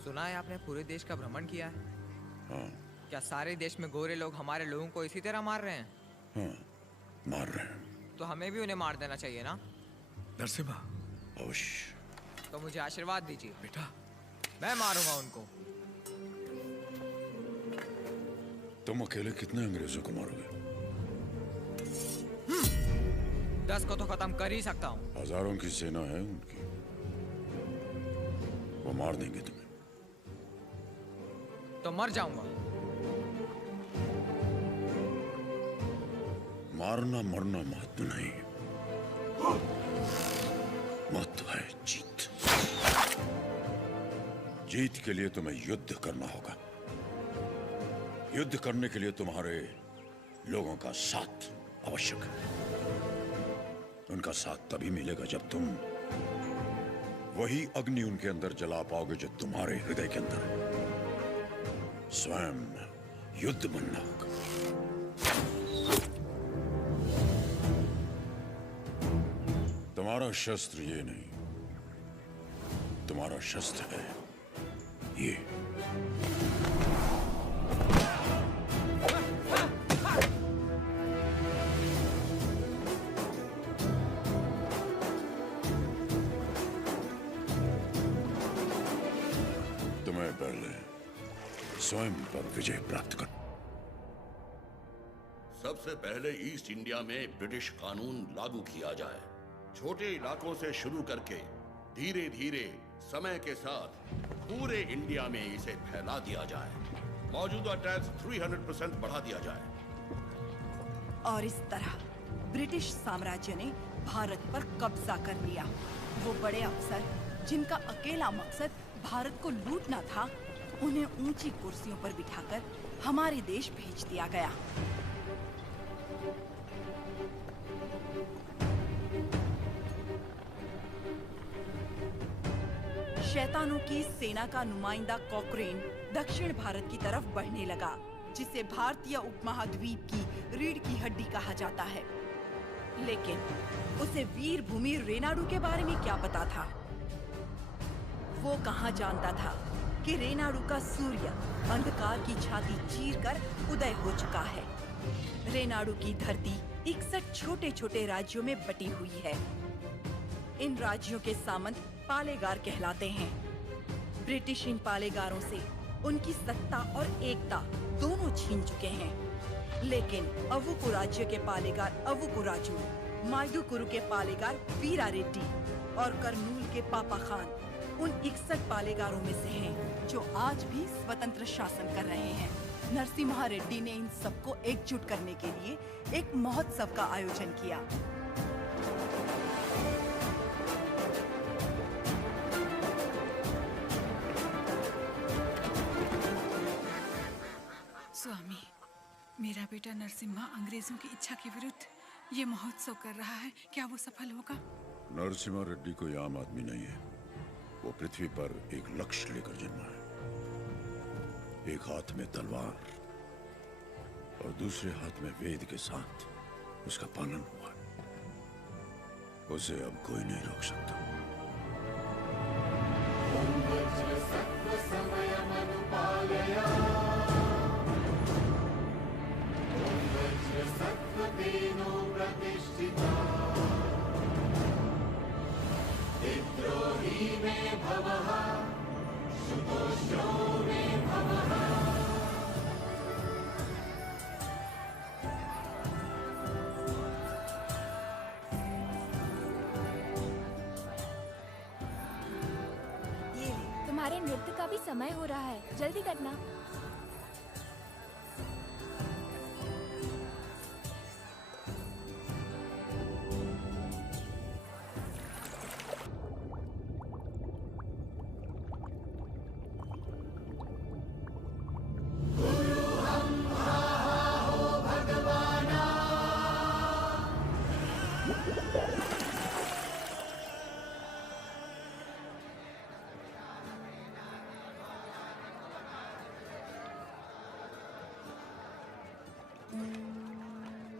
सुना है आपने पूरे देश का भ्रमण किया है। हाँ। क्या सारे देश में गोरे लोग हमारे लोगों को इसी तरह मार रहे हैं? हाँ, मार रहे हैं। तो हमें भी उन्हें मार देना चाहिए ना? नरसिम्हा, अवश्य। तो मुझे आशीर्वाद दीजिए, बेटा। मैं मारूंगा उनको। तुम अकेले कितने अंग्रेजों को मारोगे? 10 को तो खत्म कर ही सकता हूँ। हजारों की सेना है उनकी, वो मार देंगे तुम्हें। तो मर जाऊंगा। मारना मरना महत्व नहीं, महत्व है जीत। जीत के लिए तुम्हें युद्ध करना होगा। युद्ध करने के लिए तुम्हारे लोगों का साथ आवश्यक है। उनका साथ तभी मिलेगा जब तुम वही अग्नि उनके अंदर जला पाओगे जो तुम्हारे हृदय के अंदर है। स्वयं युद्ध बनना होगा। तुम्हारा शस्त्र ये नहीं, तुम्हारा शस्त्र है ये। तुम्हें पहले स्वयं पर विजय प्राप्त कर। सबसे पहले ईस्ट इंडिया में ब्रिटिश कानून लागू किया जाए। छोटे इलाकों से शुरू करके धीरे धीरे समय के साथ पूरे इंडिया में इसे फैला दिया जाए। मौजूदा टैक्स 300% बढ़ा दिया जाए। और इस तरह ब्रिटिश साम्राज्य ने भारत पर कब्जा कर लिया। वो बड़े अफसर जिनका अकेला मकसद भारत को लूटना था, उन्हें ऊंची कुर्सियों पर बिठाकर हमारे देश भेज दिया गया। शैतानों की सेना का नुमाइंदा कॉकरेन दक्षिण भारत की तरफ बढ़ने लगा, जिसे भारतीय उपमहाद्वीप की रीढ़ की हड्डी कहा जाता है। लेकिन उसे वीर भूमि रेनाडू के बारे में क्या पता था? वो कहाँ जानता था कि रेनाडू का सूर्य अंधकार की छाती चीरकर उदय हो चुका है। रेनाडू की धरती 61 छोटे छोटे राज्यों में बटी हुई है। इन राज्यों के सामंत पालेगार कहलाते हैं। ब्रिटिश इन पालेगारों से उनकी सत्ता और एकता दोनों छीन चुके हैं। लेकिन अवुकु राज्य के पालेगार अवुकु राजू, मायदुकुरु के पालेगार वीरा रेड्डी और कर्नूल के पापा खान उन 61 पालेगारों में से हैं जो आज भी स्वतंत्र शासन कर रहे हैं। नरसिम्हा रेड्डी ने इन सबको एकजुट करने के लिए एक महोत्सव का आयोजन किया। स्वामी, मेरा बेटा नरसिम्हा अंग्रेजों की इच्छा के विरुद्ध ये महोत्सव कर रहा है। क्या वो सफल होगा? नरसिम्हा रेड्डी कोई आम आदमी नहीं है। वो पृथ्वी पर एक लक्ष्य लेकर जन्मा है। एक हाथ में तलवार और दूसरे हाथ में वेद के साथ उसका पालन हुआ। उसे अब कोई नहीं रोक सकता। विद्रोही में भवः, शुतोष्णो में भवः। ये तुम्हारे नृत्य का भी समय हो रहा है, जल्दी करना।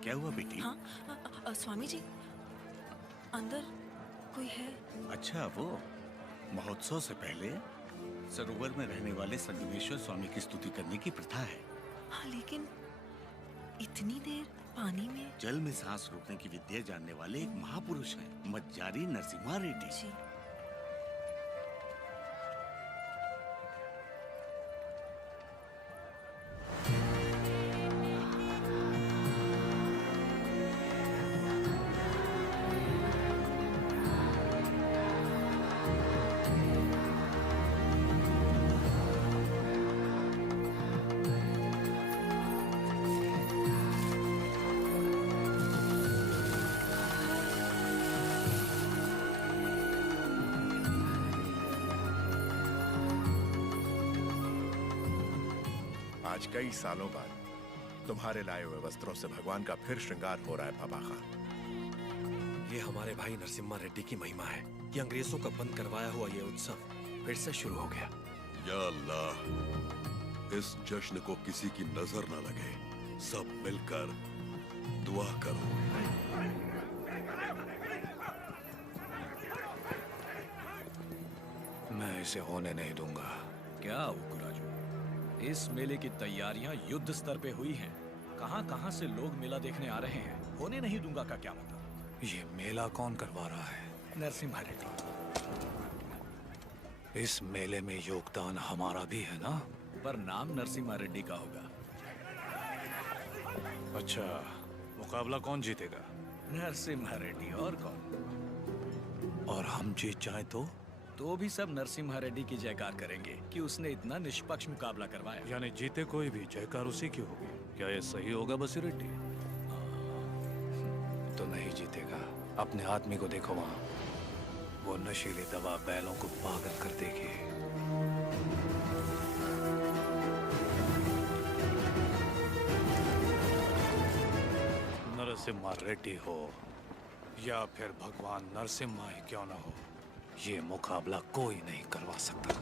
क्या हुआ बेटी? हाँ, स्वामी जी, अंदर कोई है? अच्छा, वो महोत्सव से पहले सरोवर में रहने वाले संगमेश्वर स्वामी की स्तुति करने की प्रथा है। हाँ, लेकिन इतनी देर पानी में। जल में सांस रोकने की विद्या जानने वाले एक महापुरुष हैं, मज्जारी नरसिम्हा रेड्डी। जी। आज कई सालों बाद तुम्हारे लाए हुए वस्त्रों से भगवान का फिर श्रृंगार हो रहा है बाबा खान। ये हमारे भाई नरसिम्हा रेड्डी की महिमा है कि अंग्रेजों का बंद करवाया हुआ ये उत्सव फिर से शुरू हो गया। या अल्लाह, इस जश्न को किसी की नजर न लगे। सब मिलकर दुआ करो। मैं इसे होने नहीं दूंगा। क्या उकुराजू, इस मेले की तैयारियां युद्ध स्तर पे हुई हैं। कहां-कहां से लोग मेला देखने आ रहे हैं। होने नहीं दूंगा का क्या मतलब? ये मेला कौन करवा रहा है? नरसिम्हा रेड्डी। इस मेले में योगदान हमारा भी है ना? पर नाम नरसिम्हा रेड्डी का होगा। अच्छा, मुकाबला कौन जीतेगा? नरसिम्हा रेड्डी, और कौन? और हम जीत जाए तो भी सब नरसिम्हा रेड्डी की जयकार करेंगे कि उसने इतना निष्पक्ष मुकाबला करवाया। यानी जीते कोई भी जयकार उसी की होगी। क्या ये सही होगा बसी रेड्डी? तो नहीं जीतेगा। अपने आदमी को देखो वहाँ, वो नशीली दवा बैलों को पागल कर देगी। नरसिम्हा रेड्डी हो या फिर भगवान नरसिम्हा ही क्यों न हो, ये मुकाबला कोई नहीं करवा सकता।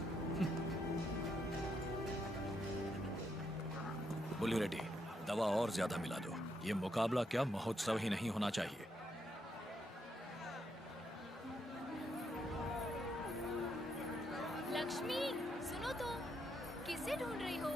बुली रेड्डी, दवा और ज्यादा मिला दो। ये मुकाबला क्या महोत्सव ही नहीं होना चाहिए। लक्ष्मी, सुनो तो, किसे ढूंढ रही हो?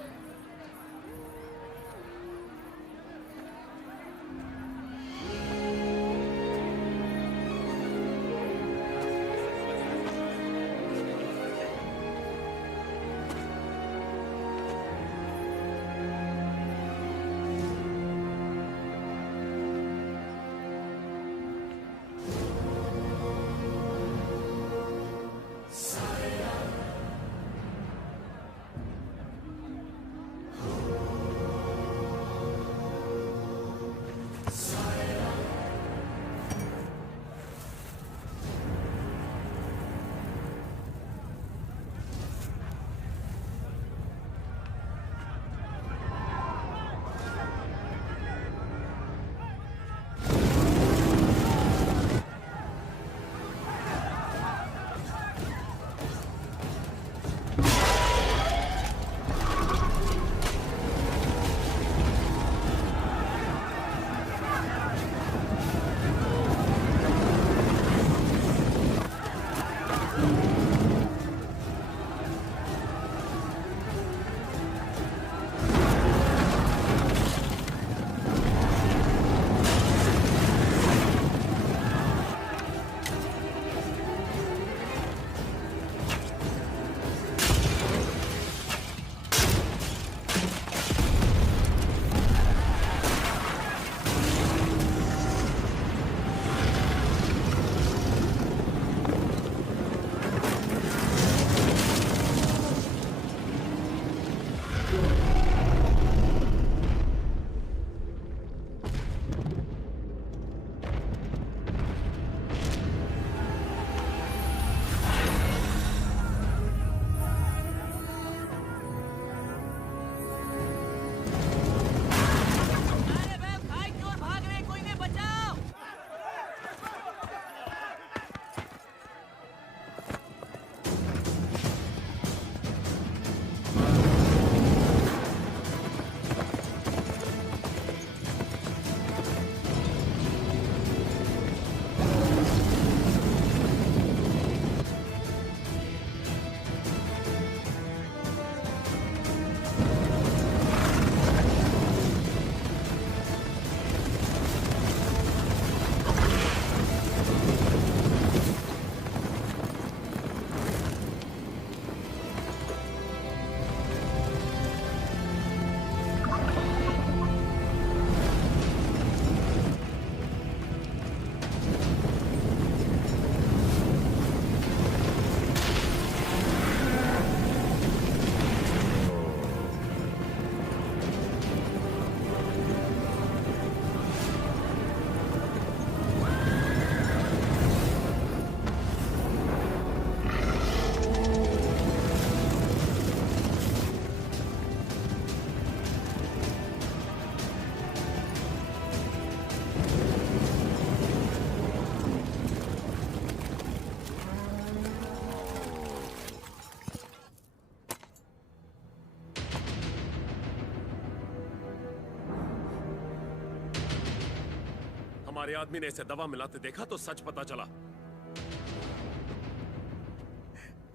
हमारे आदमी ने इसे दवा मिलाते देखा तो सच पता चला।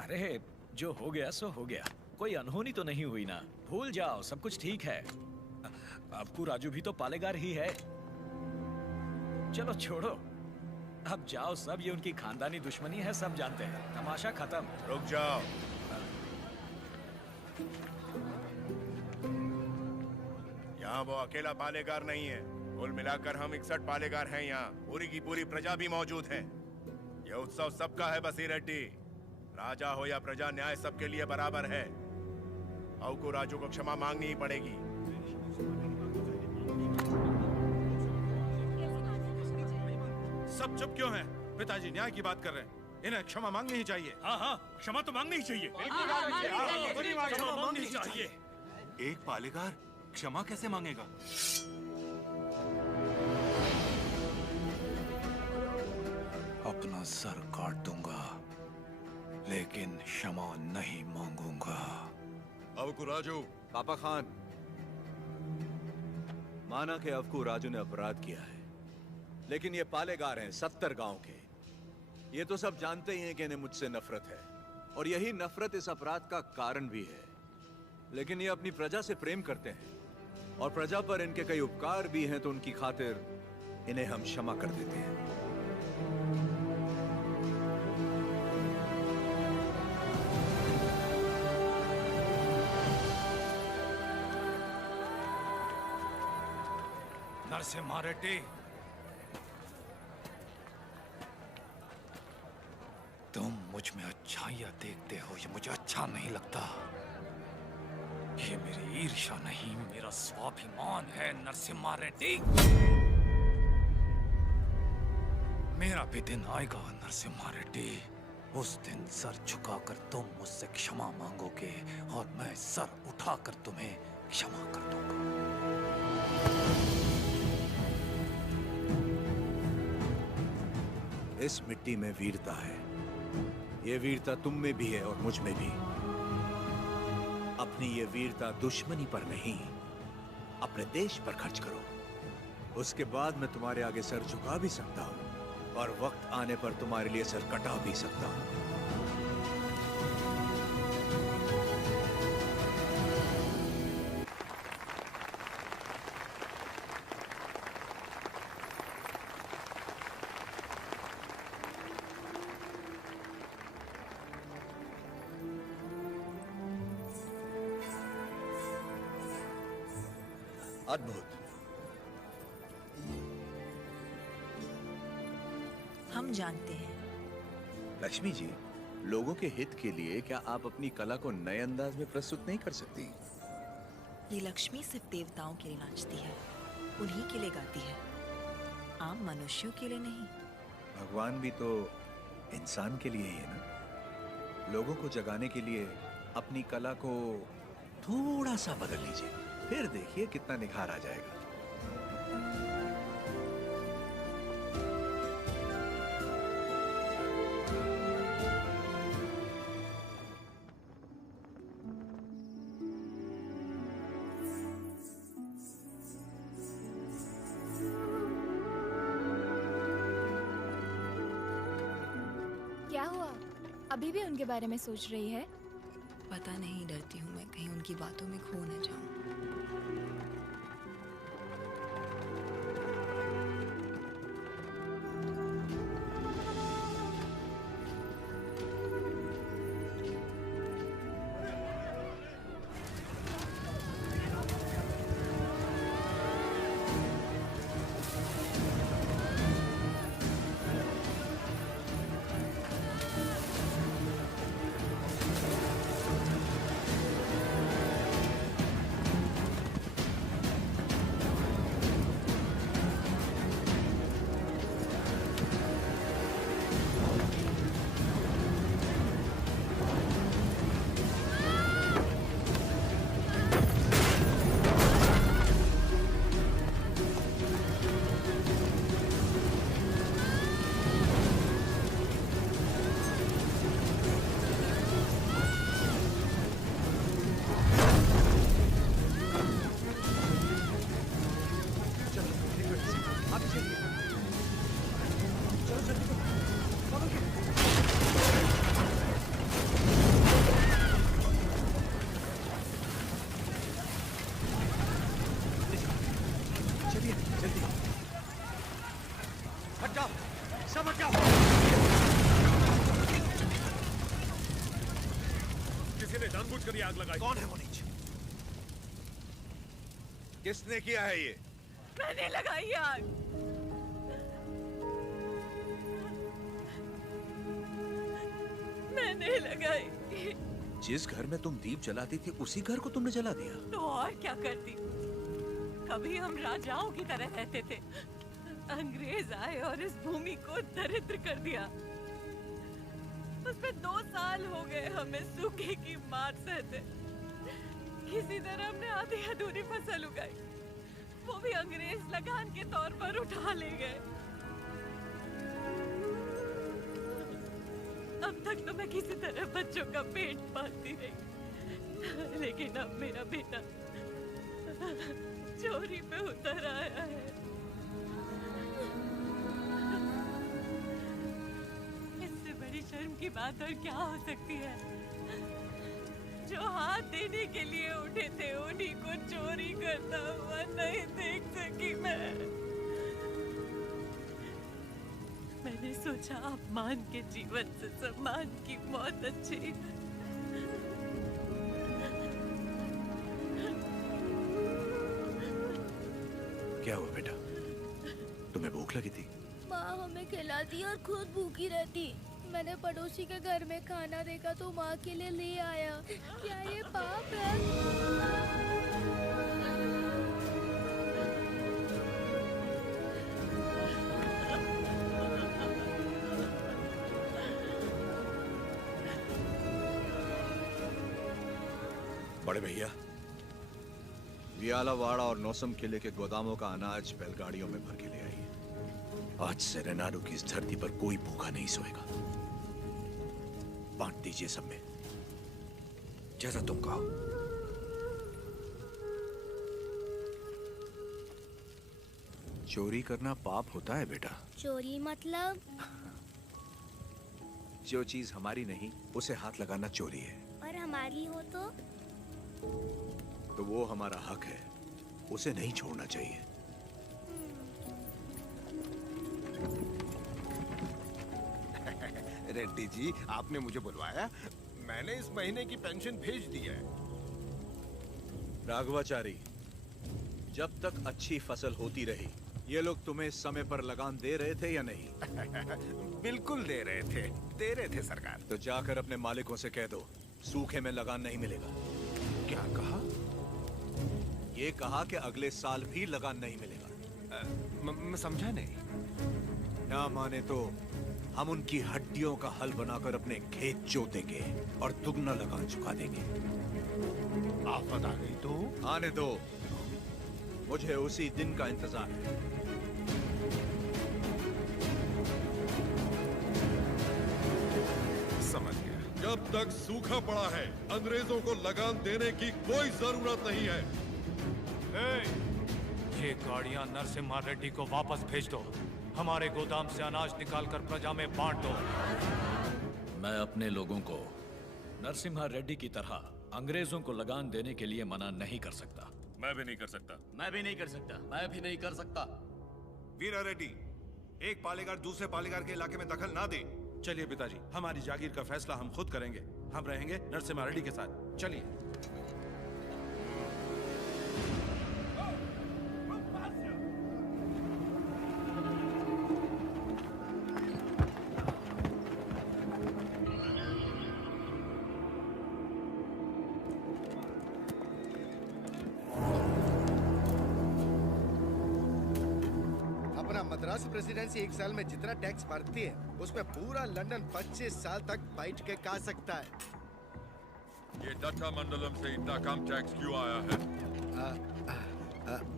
अरे जो हो गया सो हो गया, कोई अनहोनी तो नहीं हुई ना। भूल जाओ, सब कुछ ठीक है। आपको राजू भी तो पालेगार ही है। चलो छोड़ो, अब जाओ सब, ये उनकी खानदानी दुश्मनी है, सब जानते हैं। तमाशा खत्म। रुक जाओ। यहाँ वो अकेला पालेगार नहीं है, कुल मिलाकर हम 61 पालेगार हैं यहाँ। पूरी की पूरी प्रजा भी मौजूद है। यह उत्सव सबका है बसीर रेड्डी। राजा हो या प्रजा, न्याय सबके लिए बराबर है। औ को राजू को क्षमा मांगनी ही पड़ेगी। सब चुप क्यों हैं? पिताजी न्याय की बात कर रहे हैं, इन्हें क्षमा मांगनी ही चाहिए। हाँ, क्षमा तो मांगनी ही चाहिए। क्षमा मांगनी ही चाहिए। एक पालेगार क्षमा कैसे मांगेगा? अपना सर काट दूंगा, लेकिन क्षमा नहीं मांगूंगा। अवकू राजू। पापा खान, माना कि अवकू राजू ने अपराध किया है, लेकिन ये पालेगार हैं 70 गांव के। ये तो सब जानते ही हैं कि इन्हें मुझसे नफरत है, और यही नफरत इस अपराध का कारण भी है। लेकिन ये अपनी प्रजा से प्रेम करते हैं, और प्रजा पर इनके कई उपकार भी हैं, तो उनकी खातिर इन्हें हम क्षमा कर देते हैं। नरसिम्हा रेड्डी, तुम मुझ में अच्छाइयां देखते हो, ये मुझे अच्छा नहीं लगता। ये मेरी ईर्ष्या नहीं, मेरा स्वाभिमान है नरसिम्हा रेड्डी। मेरा भी दिन आएगा नरसिम्हा रेड्डी। उस दिन सर झुकाकर तुम मुझसे क्षमा मांगोगे, और मैं सर उठाकर तुम्हें क्षमा कर दूंगा। इस मिट्टी में वीरता है। ये वीरता तुम में भी है और मुझ में भी। अपनी ये वीरता दुश्मनी पर नहीं, अपने देश पर खर्च करो। उसके बाद मैं तुम्हारे आगे सर झुका भी सकता हूं, और वक्त आने पर तुम्हारे लिए सर कटा भी सकता हूं। अद्भुत। हम जानते हैं। लक्ष्मी जी, लोगों के हित के लिए क्या आप अपनी कला को नए अंदाज में प्रस्तुत नहीं कर सकती? ये लक्ष्मी सिर्फ देवताओं के लिए नाचती है, उन्हीं के लिए गाती है, आम मनुष्यों के लिए नहीं। भगवान भी तो इंसान के लिए ही है ना। लोगों को जगाने के लिए अपनी कला को थोड़ा सा बदल लीजिए, फिर देखिए कितना निखार आ जाएगा। क्या हुआ? अभी भी उनके बारे में सोच रही है? पता नहीं, डरती हूँ मैं कहीं उनकी बातों में खो न जाऊं। समझ जाओ। किसी ने जानबूझकर ये आग लगाई। कौन है वो नीच? किसने किया है ये? मैंने लगाई आग। मैंने लगाई। जिस घर में तुम दीप जलाती थी उसी घर को तुमने जला दिया? तो और क्या करती? कभी हम राजाओं की तरह रहते थे, अंग्रेज आए और इस भूमि को दरिद्र कर दिया। उसमें 2 साल हो गए हमें सूखे की मार सहते। किसी तरह हमने आधी अधूरी फसल उगाई, वो भी अंग्रेज लगान के तौर पर उठा ले गए। अब तक तो मैं किसी तरह बच्चों का पेट पालती रही, लेकिन अब मेरा बेटा चोरी पे उतर आया है। इससे बड़ी शर्म की बात और क्या हो सकती है? जो हाथ देने के लिए उठे थे उन्हीं को चोरी करता हुआ नहीं देख सकी मैं। मैंने सोचा अपमान के जीवन से सम्मान की मौत अच्छी। क्या हुआ बेटा? तुम्हें भूख लगी थी? माँ हमें खिलाती और खुद भूखी रहती। मैंने पड़ोसी के घर में खाना देखा तो माँ के लिए ले आया। क्या ये पाप है? बड़े भैया, वियालावाड़ा और नौसम किले के गोदामों का अनाज बैलगाड़ियों में भर के ले आइए। आज से रेनाडू की इस धरती पर कोई भूखा नहीं सोएगा। बांट दीजिए सब में, जैसा तुम कहो। चोरी करना पाप होता है बेटा। चोरी मतलब? जो चीज हमारी नहीं उसे हाथ लगाना चोरी है। और हमारी हो तो वो हमारा हक है, उसे नहीं छोड़ना चाहिए। रेड्डी जी, आपने मुझे बुलवाया? मैंने इस महीने की पेंशन भेज दी है। राघवाचारी, जब तक अच्छी फसल होती रही, ये लोग तुम्हें समय पर लगान दे रहे थे या नहीं? बिल्कुल दे रहे थे सरकार। तो जाकर अपने मालिकों से कह दो, सूखे में लगान नहीं मिलेगा। क्या कहा? ये कहा कि अगले साल भी लगान नहीं मिलेगा। मैं समझा नहीं। ना माने तो हम उनकी हड्डियों का हल बनाकर अपने खेत जोतेंगे और दुगना लगान चुका देंगे। आफत आ गई तो? आने दो, मुझे उसी दिन का इंतजार है। समझ गया। जब तक सूखा पड़ा है, अंग्रेजों को लगान देने की कोई जरूरत नहीं है। ये गाड़ियां नरसिम्हा रेड्डी को वापस भेज दो। हमारे गोदाम से अनाज निकालकर प्रजा में बांट दो। मैं अपने लोगों को नरसिम्हा रेड्डी की तरह अंग्रेजों को लगान देने के लिए मना नहीं कर सकता। मैं भी नहीं कर सकता। मैं भी नहीं कर सकता। मैं भी नहीं कर सकता। वीरा रेड्डी, एक पालेगार दूसरे पालेगार के इलाके में दखल ना दे। चलिए पिताजी, हमारी जागीर का फैसला हम खुद करेंगे। हम रहेंगे नरसिम्हा रेड्डी के साथ। चलिए। मद्रास प्रेसिडेंसी एक साल में जितना टैक्स भरती है उसमें पूरा लंदन 25 साल तक बैठ के खा सकता है। ये डट्टा मंडलम से इतना कम टैक्स क्यों आया है?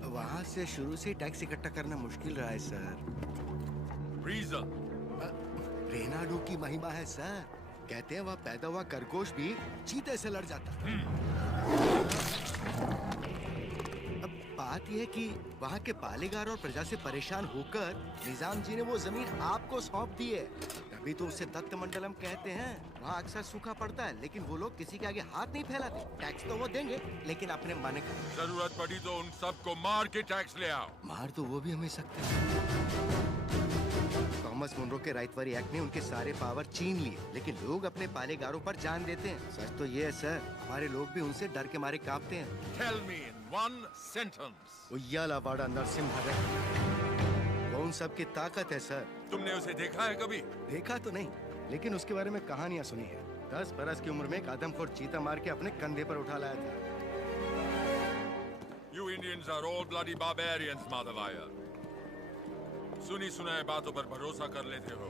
वहाँ से शुरू से टैक्स इकट्ठा करना मुश्किल रहा है सर। रीजन? रेनाडू की महिमा है सर। कहते हैं वह पैदा हुआ खरगोश भी चीते से लड़ जाता। बात यह है कि वहाँ के पालेगार और प्रजा से परेशान होकर निजाम जी ने वो जमीन आपको सौंप दी है। तभी तो उसे दत्त मंडलम कहते हैं। वहाँ अक्सर सूखा पड़ता है, लेकिन वो लोग किसी के आगे हाथ नहीं फैलाते। टैक्स तो वो देंगे, लेकिन अपने मन का। जरूरत पड़ी तो उन सबको मार के टैक्स ले आओ। मार तो वो भी हमें सकते हैं। थॉमस मुनरो के राइटवरी एक्ट ने उनके सारे पावर छीन लिए, लेकिन लोग अपने पालेगारों पर जान देते हैं। सच तो ये है सर, हमारे लोग भी उनसे डर के मारे कांपते हैं। Tell me in one sentence. उయ్యాలవాడ Narasimha Reddy, वो उन सब की ताकत है सर। तुमने उसे देखा है कभी? देखा तो नहीं, लेकिन उसके बारे में कहानियां सुनी है। 10 बरस की उम्र में एक आदमखोर चीता मार के अपने कंधे पर उठा लाया था। You Indians are all bloody barbarians, Madhavaya. सुनी सुनाए बातों पर भरोसा कर लेते हो।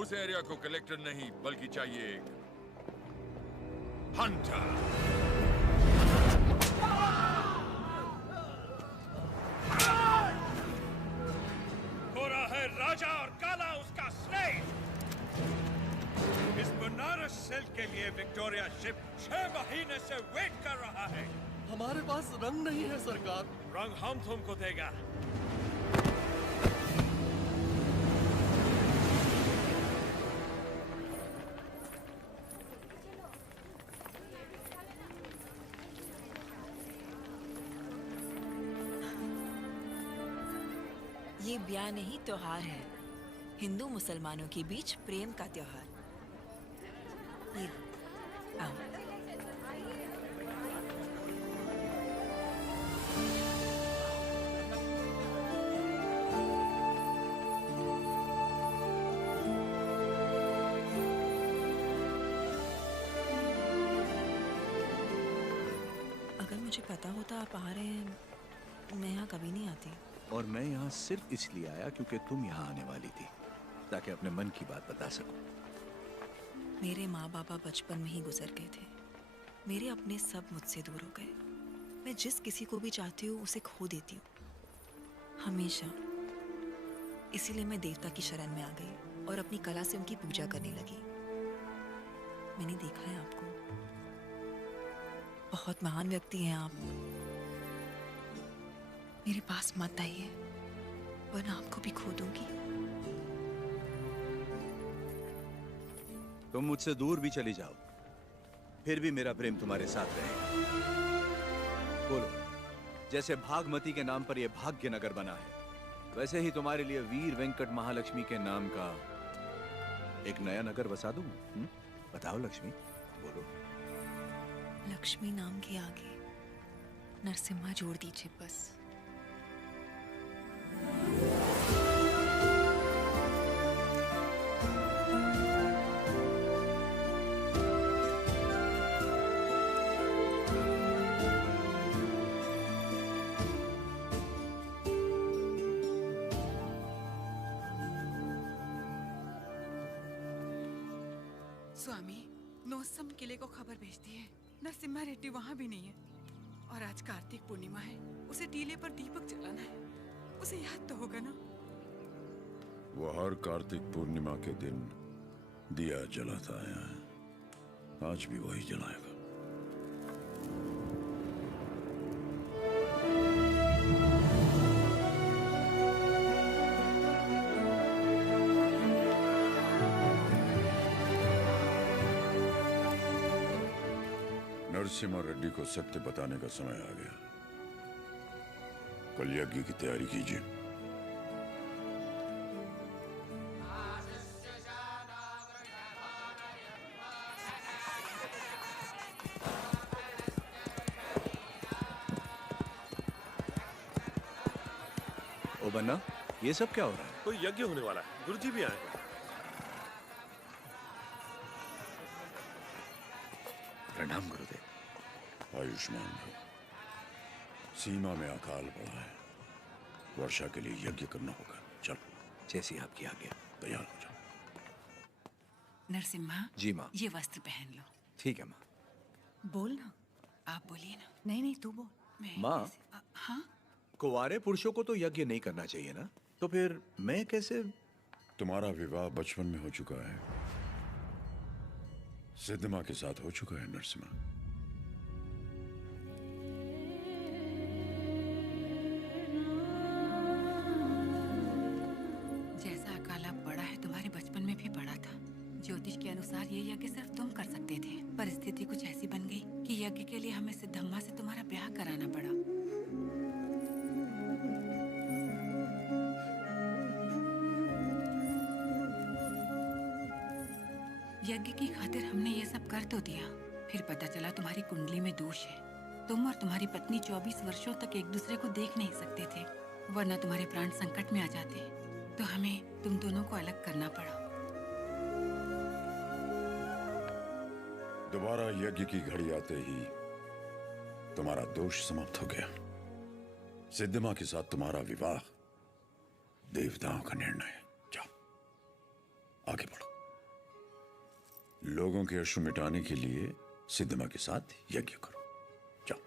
उस एरिया को कलेक्टर नहीं, बल्कि चाहिए एक हंटर। गोरा है राजा और काला उसका स्लेव। इस बनारस सिल्क के लिए विक्टोरिया शिप 6 महीने से वेट कर रहा है। हमारे पास रंग नहीं है सरकार। रंग हम तुमको देगा। ये ब्याह नहीं त्योहार है, हिंदू मुसलमानों के बीच प्रेम का त्योहार। ये आओ। अगर मुझे पता होता आप आ रहे हैं, मैं यहाँ कभी नहीं आती। और मैं यहाँ सिर्फ इसलिए आया क्योंकि तुम यहाँ आने वाली थी, ताकि अपने मन की बात बता सकूं। मेरे माँ बाबा बचपन में ही गुजर गए थे। मेरे अपने सब मुझसे दूर हो गए। मैं जिस किसी को भी चाहती हूँ उसे खो देती हूँ, हमेशा। इसीलिए मैं देवता की शरण में आ गई और अपनी कला से उनकी पूजा करने लगी। मैंने देखा है आपको, बहुत महान व्यक्ति हैं आप। मेरे पास मत आइए, वरना आपको भी खो दूंगी। तुम मुझसे दूर भी चली जाओ, फिर भी मेरा प्रेम तुम्हारे साथ रहेगा। बोलो, जैसे भागमती के नाम पर यह भाग्य नगर बना है, वैसे ही तुम्हारे लिए वीर वेंकट महालक्ष्मी के नाम का एक नया नगर बसा दूं। बताओ लक्ष्मी, बोलो। लक्ष्मी नाम के आगे नरसिम्हा जोड़ दीजिए बस। स्वामी, नोसम किले को खबर भेजती है। नरसिम्हा रेड्डी वहाँ भी नहीं है। और आज कार्तिक पूर्णिमा है, उसे टीले पर दीपक जलाना है। उसे याद तो होगा ना? वो हर कार्तिक पूर्णिमा के दिन दिया जलाता आया है, आज भी वही जलाएगा। नरसिम्हा रेड्डी को सत्य बताने का समय आ गया। कल यज्ञ की तैयारी कीजिए। ओ बन्ना, ये सब क्या हो रहा है? कोई यज्ञ होने वाला है, गुरुजी भी आए हैं। प्रणाम गुरुदेव। आयुष्मान भव। सीमा में अकाल पड़ा है, वर्षा के लिए यज्ञ करना होगा। चलो, जैसी आपकी आज्ञा। तैयार हो जाओ। नरसिम्हा जी माँ। ये वस्त्र पहन लो। ठीक है माँ। बोल ना, आप बोलिए ना। नहीं तू बोल। माँ, हाँ? कुंवारे पुरुषों को तो यज्ञ नहीं करना चाहिए ना, तो फिर मैं कैसे? तुम्हारा विवाह बचपन में हो चुका है, सिद्धमा के साथ हो चुका है नरसिम्हा। ज्योतिष के अनुसार ये यज्ञ सिर्फ तुम कर सकते थे, पर स्थिति कुछ ऐसी बन गई कि यज्ञ के लिए हमें सिद्धम्मा से तुम्हारा ब्याह कराना पड़ा। यज्ञ की खातिर हमने ये सब कर तो दिया, फिर पता चला तुम्हारी कुंडली में दोष है। तुम और तुम्हारी पत्नी 24 वर्षों तक एक दूसरे को देख नहीं सकते थे, वरना तुम्हारे प्राण संकट में आ जाते। तो हमें तुम दोनों को अलग करना पड़ा। दोबारा यज्ञ की घड़ी आते ही तुम्हारा दोष समाप्त हो गया। सिद्धमा के साथ तुम्हारा विवाह देवताओं का निर्णय है। जाओ आगे बढ़ो। लोगों के अश्रु मिटाने के लिए सिद्धमा के साथ यज्ञ करो। जाओ।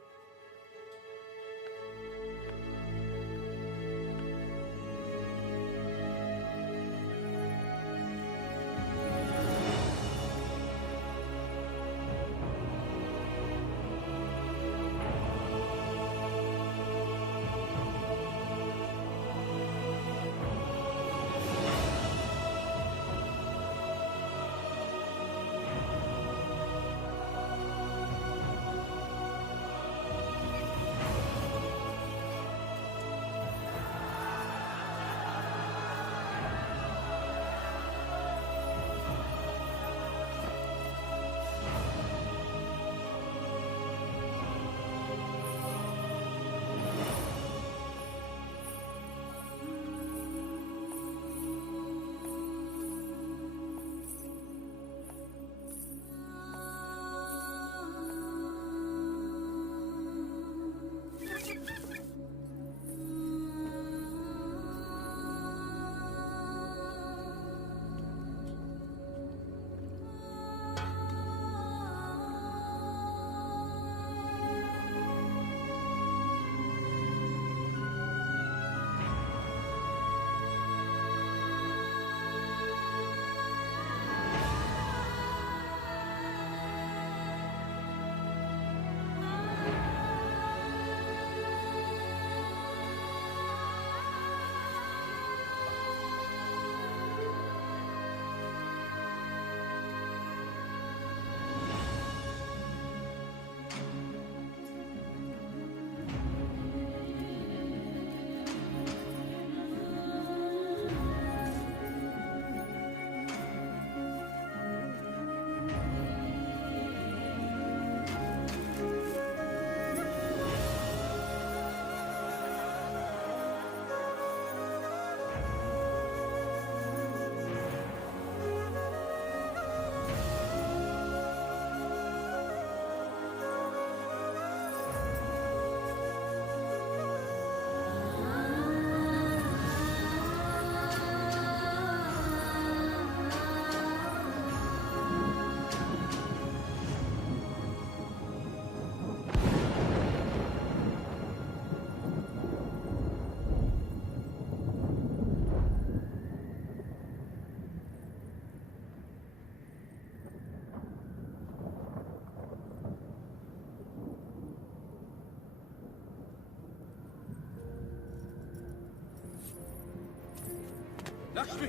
लक्ष्मी,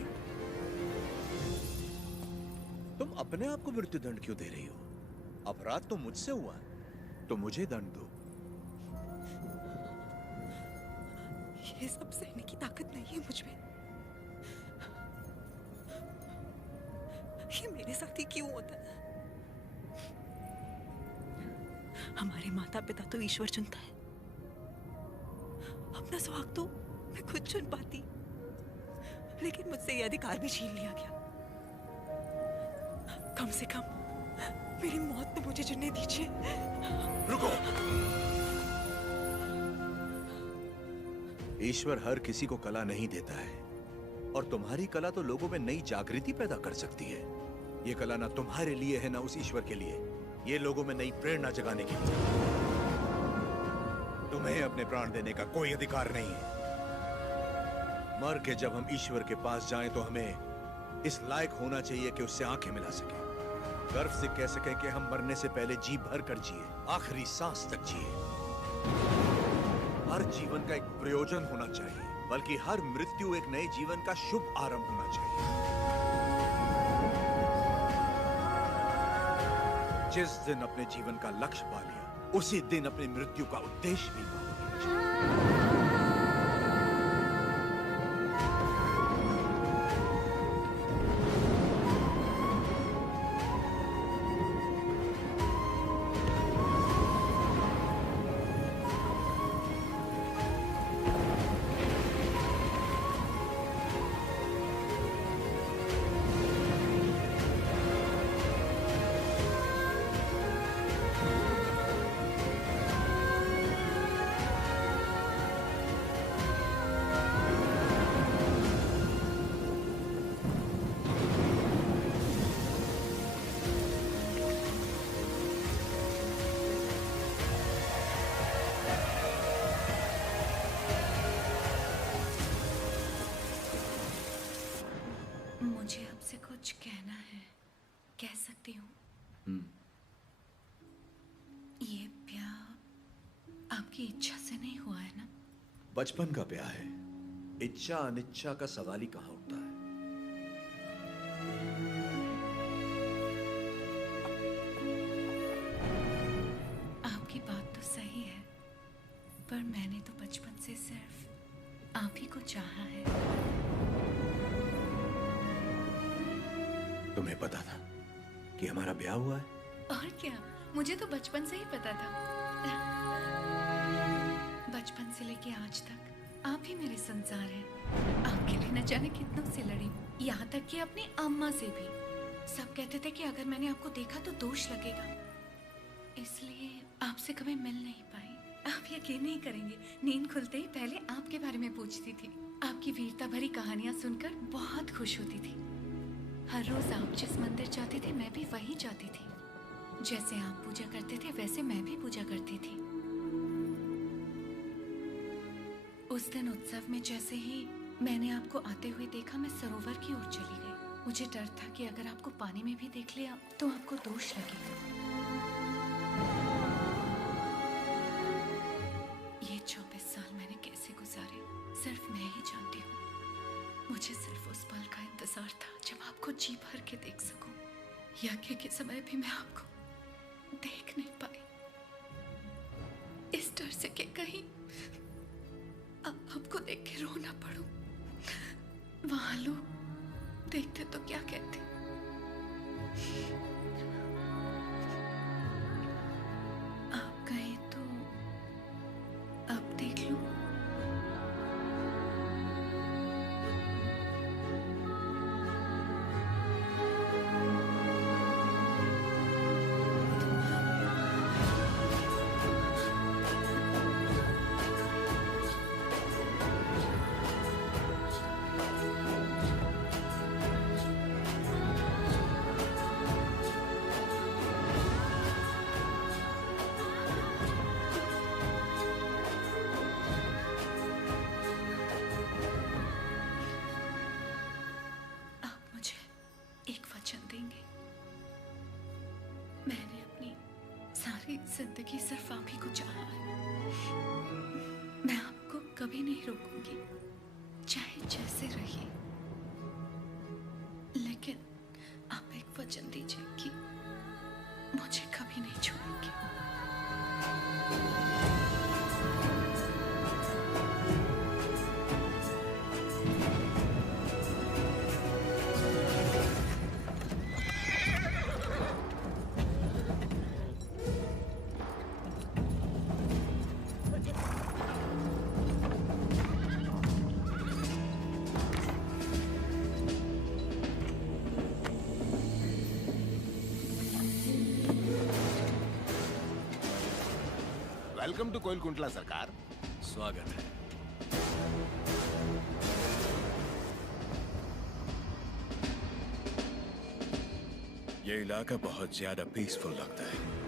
तुम अपने आप को मृत्यु दंड क्यों दे रही हो? अपराध तो मुझसे हुआ है, तो मुझे दंड दो। ये सब सहने की ताकत नहीं है मुझ में। ये मेरे साथ ही क्यों होता है? हमारे माता पिता तो ईश्वर चुनता है, अपना सुहाग तो मैं खुद चुन पाती, लेकिन मुझसे ये अधिकार भी छीन लिया गया। कम से कम मेरी मौत तो मुझे चुनने दीजिए। रुको। ईश्वर हर किसी को कला नहीं देता है, और तुम्हारी कला तो लोगों में नई जागृति पैदा कर सकती है। ये कला ना तुम्हारे लिए है ना उस ईश्वर के लिए, ये लोगों में नई प्रेरणा जगाने के लिए। तुम्हें अपने प्राण देने का कोई अधिकार नहीं है। मर के जब हम ईश्वर के पास जाएं तो हमें इस लायक होना चाहिए कि उससे आंखें मिला सके, गर्व से कह सकें कि हम मरने से पहले जी भर कर जिए, आखिरी सांस तक जिए। हर जीवन का एक प्रयोजन होना चाहिए, बल्कि हर मृत्यु एक नए जीवन का शुभ आरंभ होना चाहिए। जिस दिन अपने जीवन का लक्ष्य पा लिया, उसी दिन अपनी मृत्यु का उद्देश्य भी पाओगे। मुझे आपसे कुछ कहना है, कह सकती हूँ? ये ब्याह आपकी इच्छा से नहीं हुआ है ना? बचपन का ब्याह है, इच्छा अनिच्छा का सवाल ही कहाँ उठता है। आपकी बात तो सही है, पर मैंने तो बचपन से सिर्फ आप ही को चाहा है। तुम्हें पता था कि हमारा ब्याह हुआ है? और क्या, मुझे तो बचपन से ही पता था। बचपन से लेके आज तक आप ही मेरे संसार हैं। आपके लिए न जाने कितनों से लड़ी हूँ, यहाँ तक कि अपनी अम्मा से भी। सब कहते थे कि अगर मैंने आपको देखा तो दोष लगेगा, इसलिए आपसे कभी मिल नहीं पाई। आप यकीन नहीं करेंगे, नींद खुलते ही पहले आपके बारे में पूछती थी। आपकी वीरता भरी कहानियां सुनकर बहुत खुश होती थी। हर रोज आप जिस मंदिर जाते थे मैं भी वहीं जाती थी। जैसे आप पूजा करते थे वैसे मैं भी पूजा करती थी। उस दिन उत्सव में जैसे ही मैंने आपको आते हुए देखा, मैं सरोवर की ओर चली गई। मुझे डर था कि अगर आपको पानी में भी देख लिया तो आपको दोष लगेगा। ये 24 साल मैंने कैसे गुजारे सिर्फ मैं ही जानती हूँ। मुझे सिर्फ उस पल का इंतजार था जब आपको जी भर के देख सकूं। यज्ञ के समय भी मैं आपको देख नहीं पाई, इस डर से कि कहीं आपको देख के रो ना पड़ूं। वहां लोग देखते तो क्या कहते। आप कहें तो आप देख लो। जिंदगी सिर्फ आप ही को चाहा है। मैं आपको कभी नहीं रोकूंगी, चाहे जैसे रहिए, लेकिन आप एक वचन दीजिए कि मुझे कभी नहीं छोड़ेंगे। वेलकम टू कोइलकुंटला सरकार। स्वागत है। ये इलाका बहुत ज्यादा पीसफुल लगता है।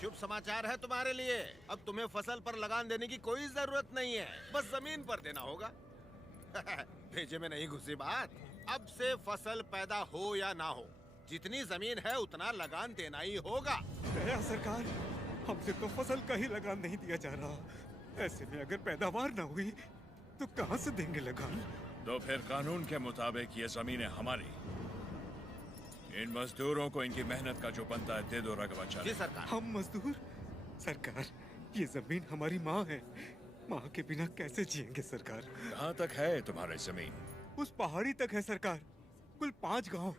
शुभ समाचार है तुम्हारे लिए। अब तुम्हें फसल पर लगान देने की कोई जरूरत नहीं है, बस जमीन पर देना होगा। भेजे में नहीं घुसी बात। अब से फसल पैदा हो या ना हो, जितनी जमीन है उतना लगान देना ही होगा। दया सरकार, हमसे तो फसल का ही लगान नहीं दिया जा रहा। ऐसे में अगर पैदावार ना हुई तो कहां से देंगे लगान? तो फिर कानून के मुताबिक ये जमीनें हमारी। इन मजदूरों को इनकी मेहनत का जो बनता है दे दो रघुवंशा। जी सरकार। हम मजदूर? सरकार, ये जमीन हमारी माँ है। माँ के बिना कैसे जिएंगे सरकार? कहाँ तक है तुम्हारी जमीन? उस पहाड़ी तक है सरकार, कुल 5 गांव।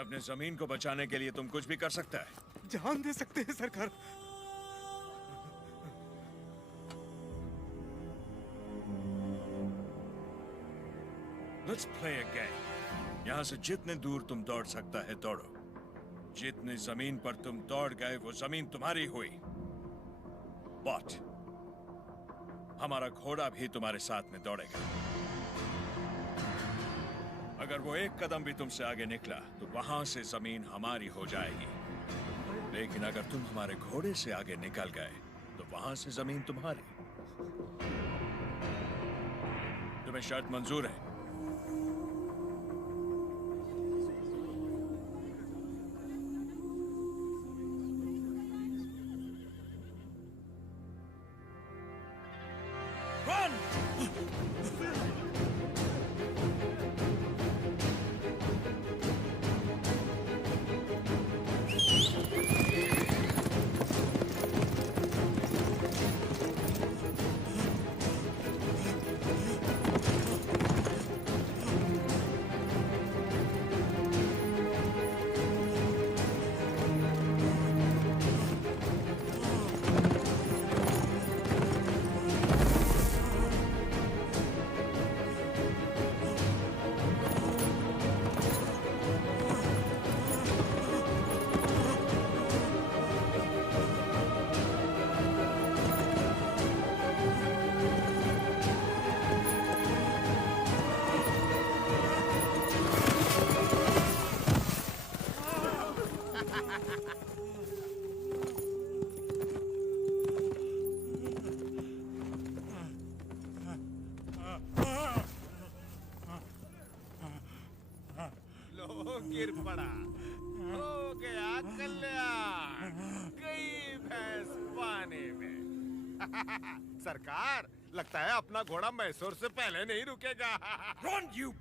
अपने जमीन को बचाने के लिए तुम कुछ भी कर सकता है। जान दे सकते हैं सरकार। Let's play a game. यहाँ से जितने दूर तुम दौड़ सकता है दौड़ो। जितनी जमीन पर तुम दौड़ गए वो जमीन तुम्हारी हुई। But हमारा घोड़ा भी तुम्हारे साथ में दौड़ेगा। अगर वो एक कदम भी तुमसे आगे निकला तो वहां से जमीन हमारी हो जाएगी। लेकिन अगर तुम हमारे घोड़े से आगे निकल गए तो वहां से जमीन तुम्हारी। तुम्हें शर्त मंजूर है? गिर पड़ा, हो गया कल्याण, गई भैंस पानी में। सरकार, लगता है अपना घोड़ा मैसूर से पहले नहीं रुकेगा। Run, you!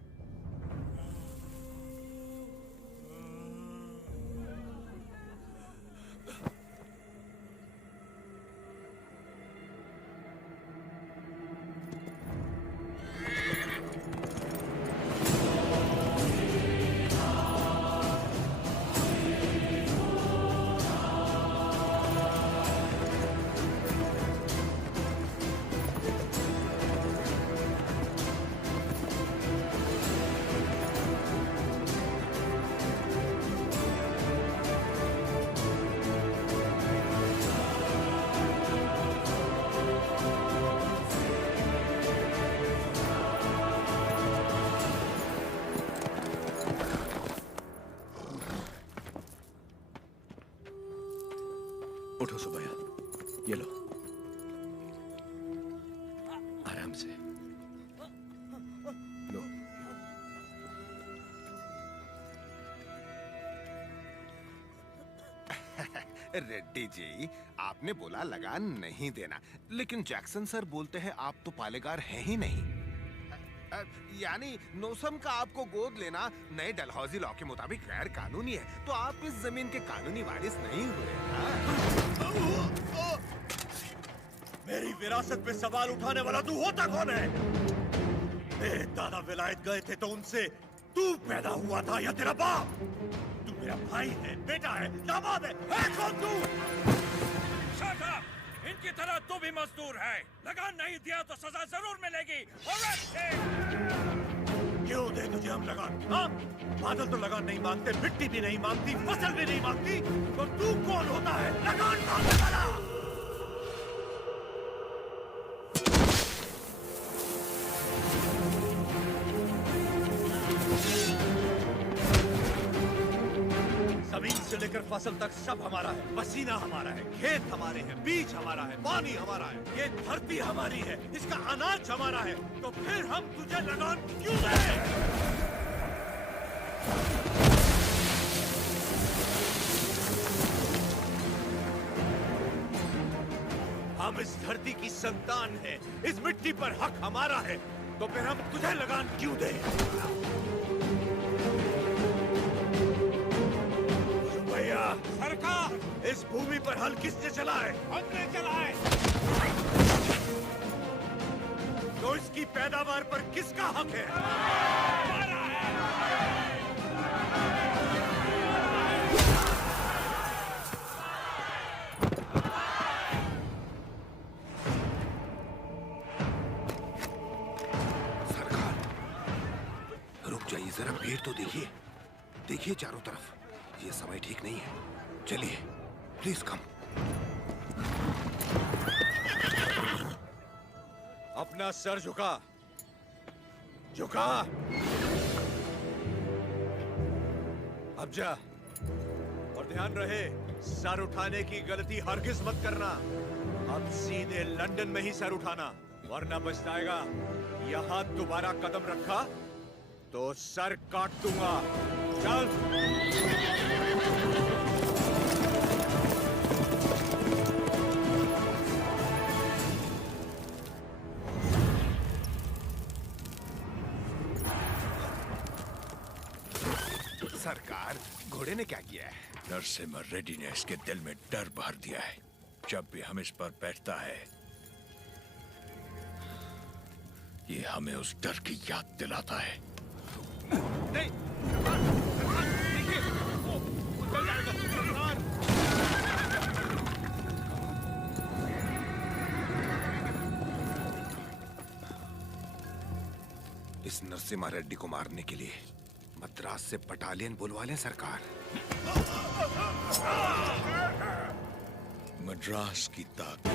उठो सुबैया, ये लो, आराम से लो। रेड्डी जी, आपने बोला लगान नहीं देना, लेकिन जैक्सन सर बोलते हैं आप तो पालेगार हैं ही नहीं। यानी नोसम का आपको गोद लेना नए डलहौजी लॉ के मुताबिक गैर कानूनी है, तो आप इस जमीन के कानूनी वारिस नहीं हुए। मेरी विरासत पे सवाल उठाने वाला तू होता कौन है? मेरे दादा विलायत गए थे तो उनसे तू पैदा हुआ था या तेरा बाप? तू मेरा भाई है, बेटा है, दामाद है कौन तू? Shut up! इनकी तरह तू भी मजदूर है। लगान नहीं दिया तो सजा जरूर मिलेगी। क्यों दे तुझे हम लगान? हाँ? बादल तो लगान नहीं मांगते, मिट्टी भी नहीं मांगती, फसल भी नहीं मांगती, तो तू कौन होता है लगान मांगने वाला? जमीन से से लेकर फसल तक सब हमारा है। पसीना हमारा है, खेत हमारे हैं, बीज हमारा है, पानी हमारा है, ये धरती हमारी है, इसका अनाज हमारा है। तो फिर हम तुझे लगान क्यों दें? हम इस धरती की संतान हैं, इस मिट्टी पर हक हमारा है, तो फिर हम तुझे लगान क्यों दें? भैया सरकार, इस भूमि पर हल किसने चलाए? हमने चलाए। तो इसकी पैदावार पर किसका हक है? हमारा है। जाइए, जरा भीड़ तो देखिए, देखिए चारों तरफ, ये समय ठीक नहीं है। चलिए प्लीज कम। अपना सर झुका, झुका। अब जा, और ध्यान रहे, सर उठाने की गलती हरगिज मत करना। अब सीधे लंदन में ही सर उठाना, वरना पछताएगा। यहां दोबारा कदम रखा तो सर काट दूंगा। चल। सरकार, घोड़े ने क्या किया है? नरसिम्हा रेड्डी ने इसके दिल में डर भर दिया है। जब भी हम इस पर बैठता है, ये हमें उस डर की याद दिलाता है। नहीं, देखिए, वो चल जाएगा। इस नरसिम्हा रेड्डी को मारने के लिए मद्रास से बटालियन बुलवा लें सरकार। मद्रास की ताकत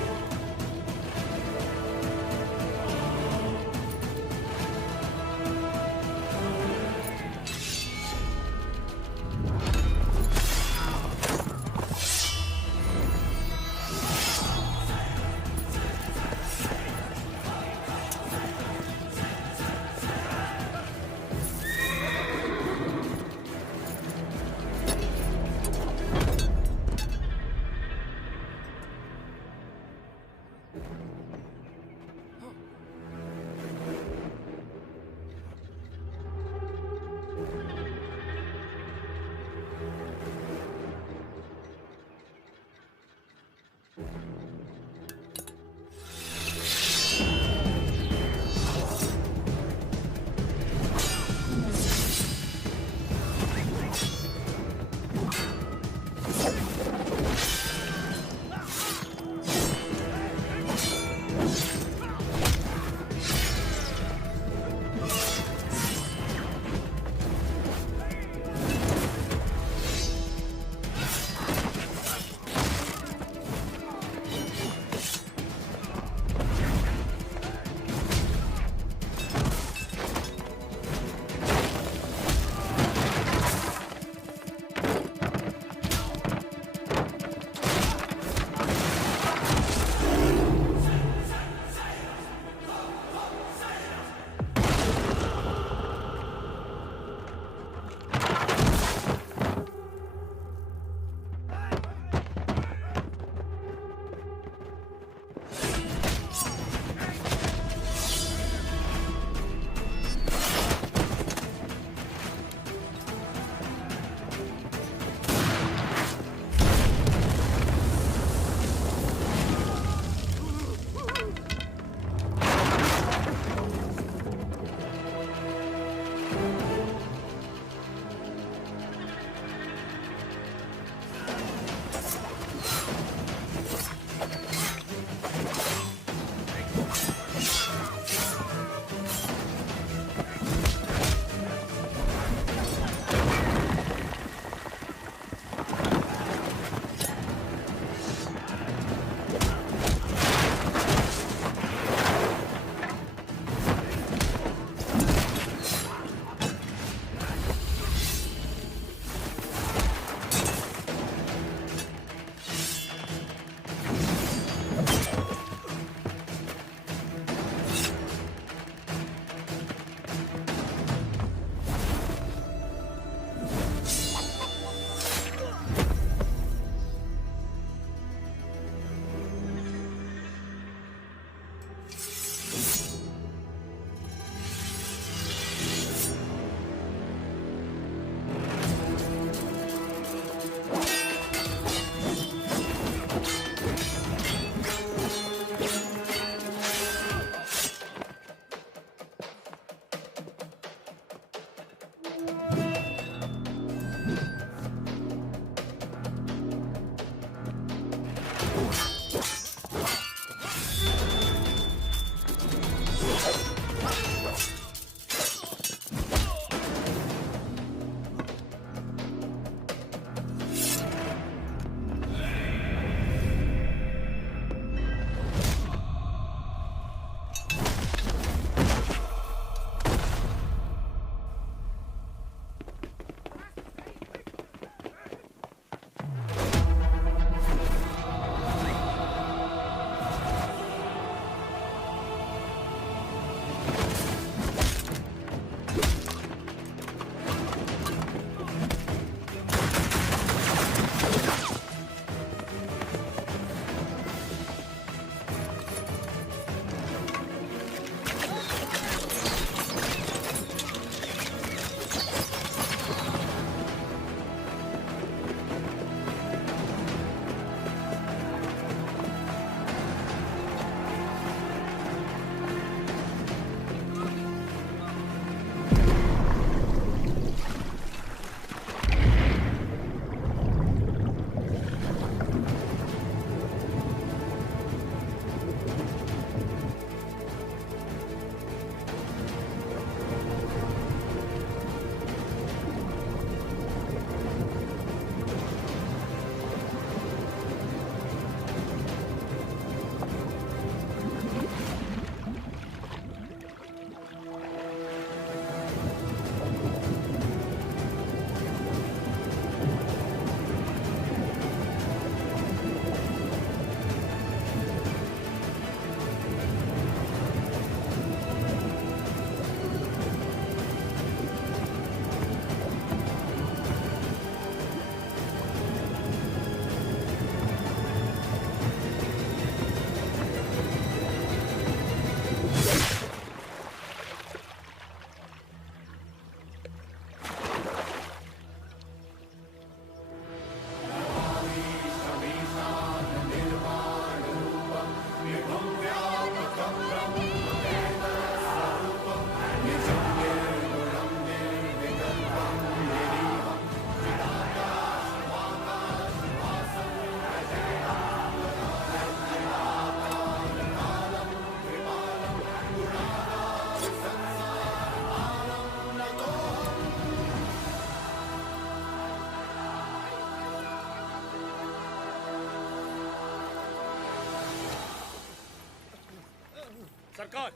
सरकार,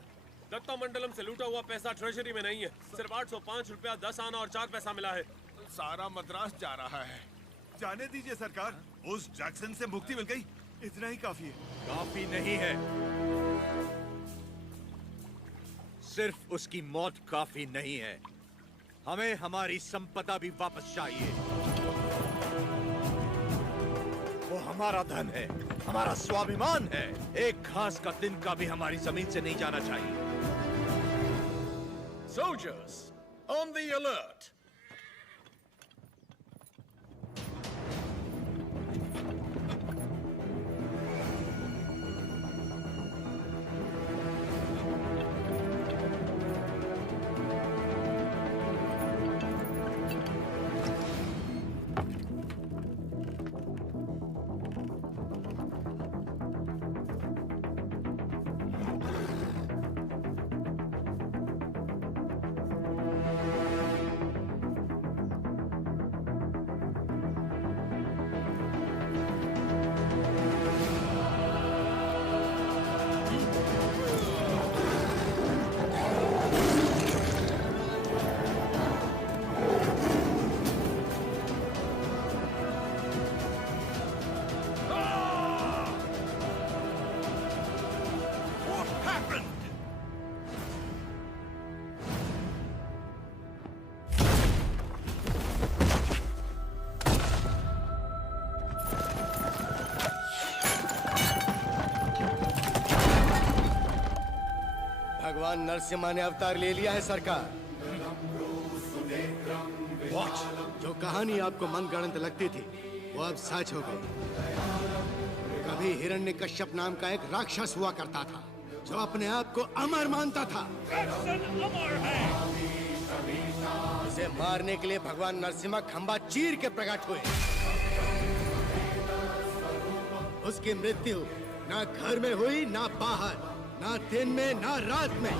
दत्ता मंडलम से लूटा हुआ पैसा ट्रेजरी में नहीं है। सिर्फ 805 रुपया 10 आना और 4 पैसा मिला है। सारा मद्रास जा रहा है। जाने दीजिए सरकार, उस जैक्सन से मुक्ति मिल गई, इतना ही काफी है। काफी नहीं है, सिर्फ उसकी मौत काफी नहीं है, हमें हमारी संपदा भी वापस चाहिए। वो हमारा धन है, हमारा स्वाभिमान है। एक घास का तिनका भी हमारी जमीन से नहीं जाना चाहिए। Soldiers, on the alert! भगवान नरसिम्हा ने अवतार ले लिया है सरकार। जो कहानी आपको मनगढ़ंत लगती थी वो अब सच हो गई। कभी हिरण्यकश्यप नाम का एक राक्षस हुआ करता था जो अपने आप को अमर मानता था। उसे मारने के लिए भगवान नरसिम्हा खंबा चीर के प्रकट हुए। उसकी मृत्यु ना घर में हुई, ना बाहर, ना दिन में, ना रात में,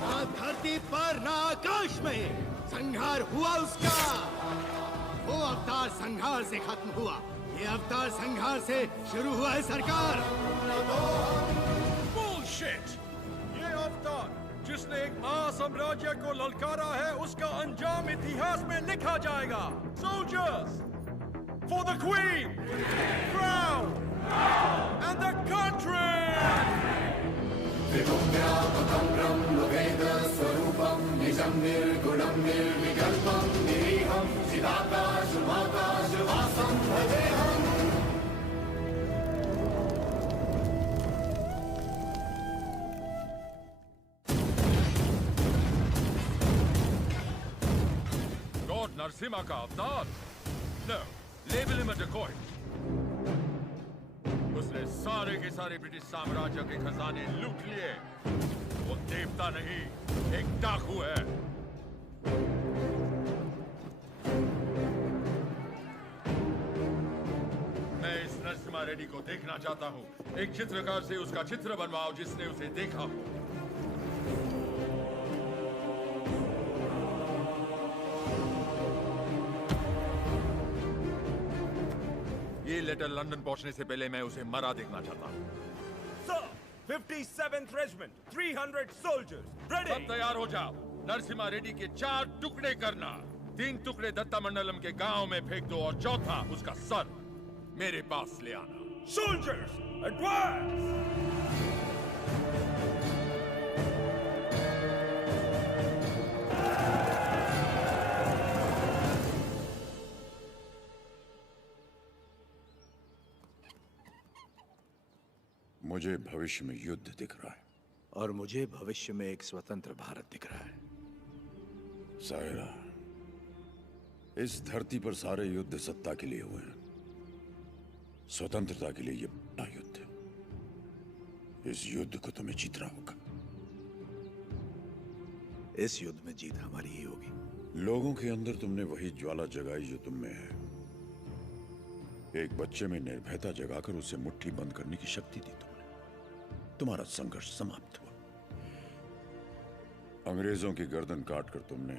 ना धरती पर, ना आकाश में। संहार हुआ उसका। वो अवतार संहार से खत्म हुआ, ये अवतार संहार से शुरू हुआ है सरकार। Bullshit! ये अवतार जिसने एक महासाम्राज्य को ललकारा है, उसका अंजाम इतिहास में लिखा जाएगा। Soldiers, for the Queen, crown, and the country! Lord Narasimha का अवतार? No, label him a decoy. उसने सारे के सारे ब्रिटिश साम्राज्य के खजाने लूट लिए। वो देवता नहीं, एक डाकू है। मैं इस नरसिम्हा रेड्डी को देखना चाहता हूँ। एक चित्रकार से उसका चित्र बनवाओ जिसने उसे देखा हो। ये लेटर लंदन पहुंचने से पहले मैं उसे मरा देखना चाहता हूँ। Sir, 57th Regiment, 300 soldiers, ready! सब तैयार हो जाओ। नरसिम्हा रेड्डी के 4 टुकड़े करना। 3 टुकड़े दत्ता मंडलम के गांव में फेंक दो और चौथा उसका सर मेरे पास ले आना। Soldiers, advance! मुझे भविष्य में युद्ध दिख रहा है और मुझे भविष्य में एक स्वतंत्र भारत दिख रहा है। सायरा, इस धरती पर सारे युद्ध सत्ता के लिए हुए हैं। स्वतंत्रता के लिए ये बड़ा युद्ध है। इस युद्ध को तुम्हें जीतना होगा। इस युद्ध में जीत हमारी ही होगी। लोगों के अंदर तुमने वही ज्वाला जगाई जो तुम में है। एक बच्चे में निर्भयता जगाकर उसे मुट्ठी बंद करने की शक्ति दी तुमने। तुम्हारा संघर्ष समाप्त हुआ। अंग्रेजों की गर्दन काटकर तुमने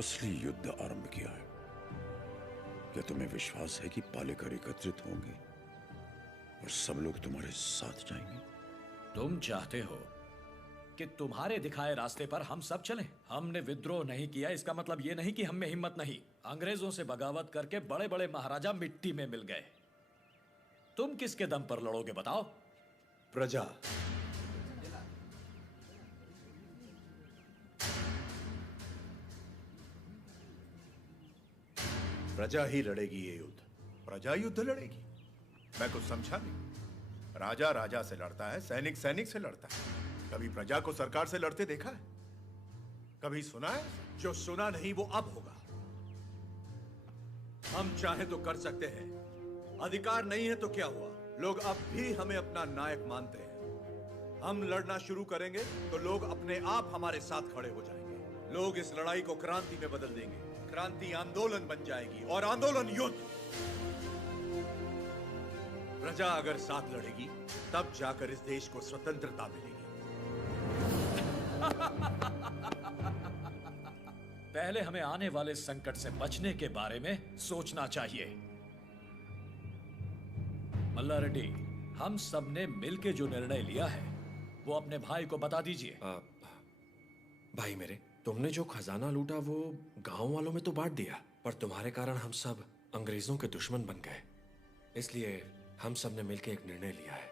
असली युद्ध आरंभ किया है। क्या तुम्हें विश्वास है कि पालेकर एकत्रित होंगे और सब लोग तुम्हारे साथ जाएंगे? तुम चाहते हो कि तुम्हारे दिखाए रास्ते पर हम सब चलें? हमने विद्रोह नहीं किया, इसका मतलब ये नहीं कि हम में हिम्मत नहीं। अंग्रेजों से बगावत करके बड़े बड़े महाराजा मिट्टी में मिल गए। तुम किसके दम पर लड़ोगे बताओ? प्रजा। प्रजा ही लड़ेगी ये युद्ध। प्रजा युद्ध लड़ेगी? मैं कुछ समझा नहीं। राजा राजा से लड़ता है, सैनिक सैनिक से लड़ता है। कभी प्रजा को सरकार से लड़ते देखा है? कभी सुना है? जो सुना नहीं वो अब होगा। हम चाहे तो कर सकते हैं, अधिकार नहीं है तो क्या हुआ? लोग अब भी हमें अपना नायक मानते हैं। हम लड़ना शुरू करेंगे तो लोग अपने आप हमारे साथ खड़े हो जाएंगे। लोग इस लड़ाई को क्रांति में बदल देंगे। क्रांति आंदोलन बन जाएगी और आंदोलन युद्ध। प्रजा अगर साथ लड़ेगी तब जाकर इस देश को स्वतंत्रता मिलेगी। पहले हमें आने वाले संकट से बचने के बारे में सोचना चाहिए। मल्ला रेड्डी, हम सब ने मिलकर जो निर्णय लिया है वो अपने भाई को बता दीजिए। भाई मेरे, तुमने जो खजाना लूटा वो गांव वालों में तो बांट दिया, पर तुम्हारे कारण हम सब अंग्रेजों के दुश्मन बन गए। इसलिए हम सब ने मिलकर एक निर्णय लिया है।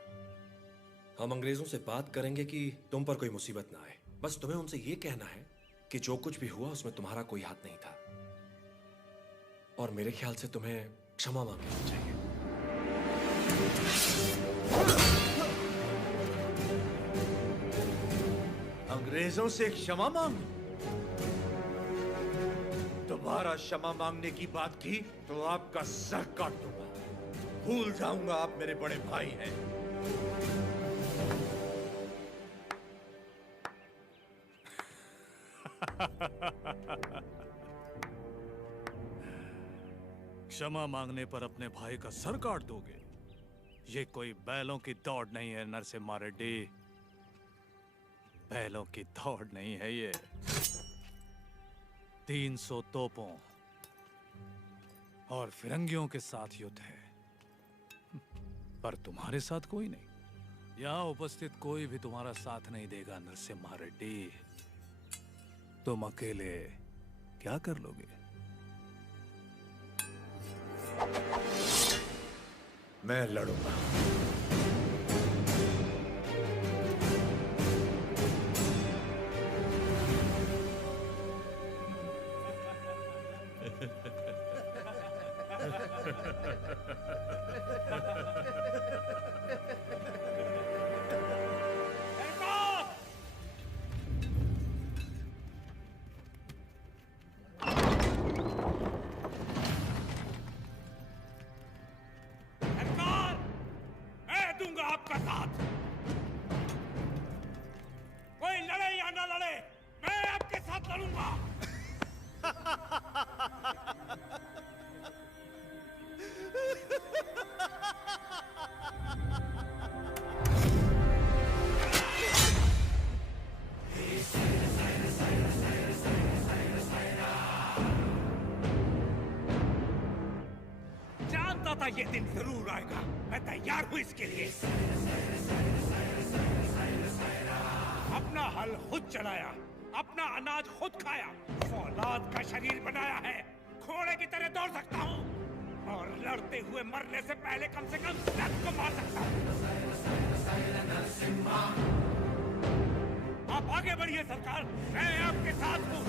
हम अंग्रेजों से बात करेंगे कि तुम पर कोई मुसीबत ना आए। बस तुम्हें उनसे ये कहना है कि जो कुछ भी हुआ उसमें तुम्हारा कोई हाथ नहीं था, और मेरे ख्याल से तुम्हें क्षमा मांग लेनी चाहिए। अंग्रेजों से क्षमा मांग? दोबारा क्षमा मांगने की बात की तो आपका सर काट दूंगा। भूल जाऊंगा आप मेरे बड़े भाई हैं। क्षमा मांगने पर अपने भाई का सर काट दोगे? ये कोई बैलों की दौड़ नहीं है नरसिम्हा रेड्डी। बैलों की दौड़ नहीं है ये। 300 तोपों और फिरंगियों के साथ युद्ध है। पर तुम्हारे साथ कोई नहीं। यहाँ उपस्थित कोई भी तुम्हारा साथ नहीं देगा नरसिम्हा रेड्डी। तुम अकेले क्या कर लोगे? मैं लड़ूंगा। आपका साथ। कोई लड़े या ना लड़े, मैं आपके साथ लड़ूंगा। जानता था ये दिन जरूर आएगा। मैं तैयार हूं इसके लिए। अपना हल खुद चलाया, अपना अनाज खुद खाया, फौलाद का शरीर बनाया है। घोड़े की तरह दौड़ सकता हूं और लड़ते हुए मरने से पहले कम से कम 10 को मार सकता हूं। आप आगे बढ़िए सरकार, मैं आपके साथ हूं।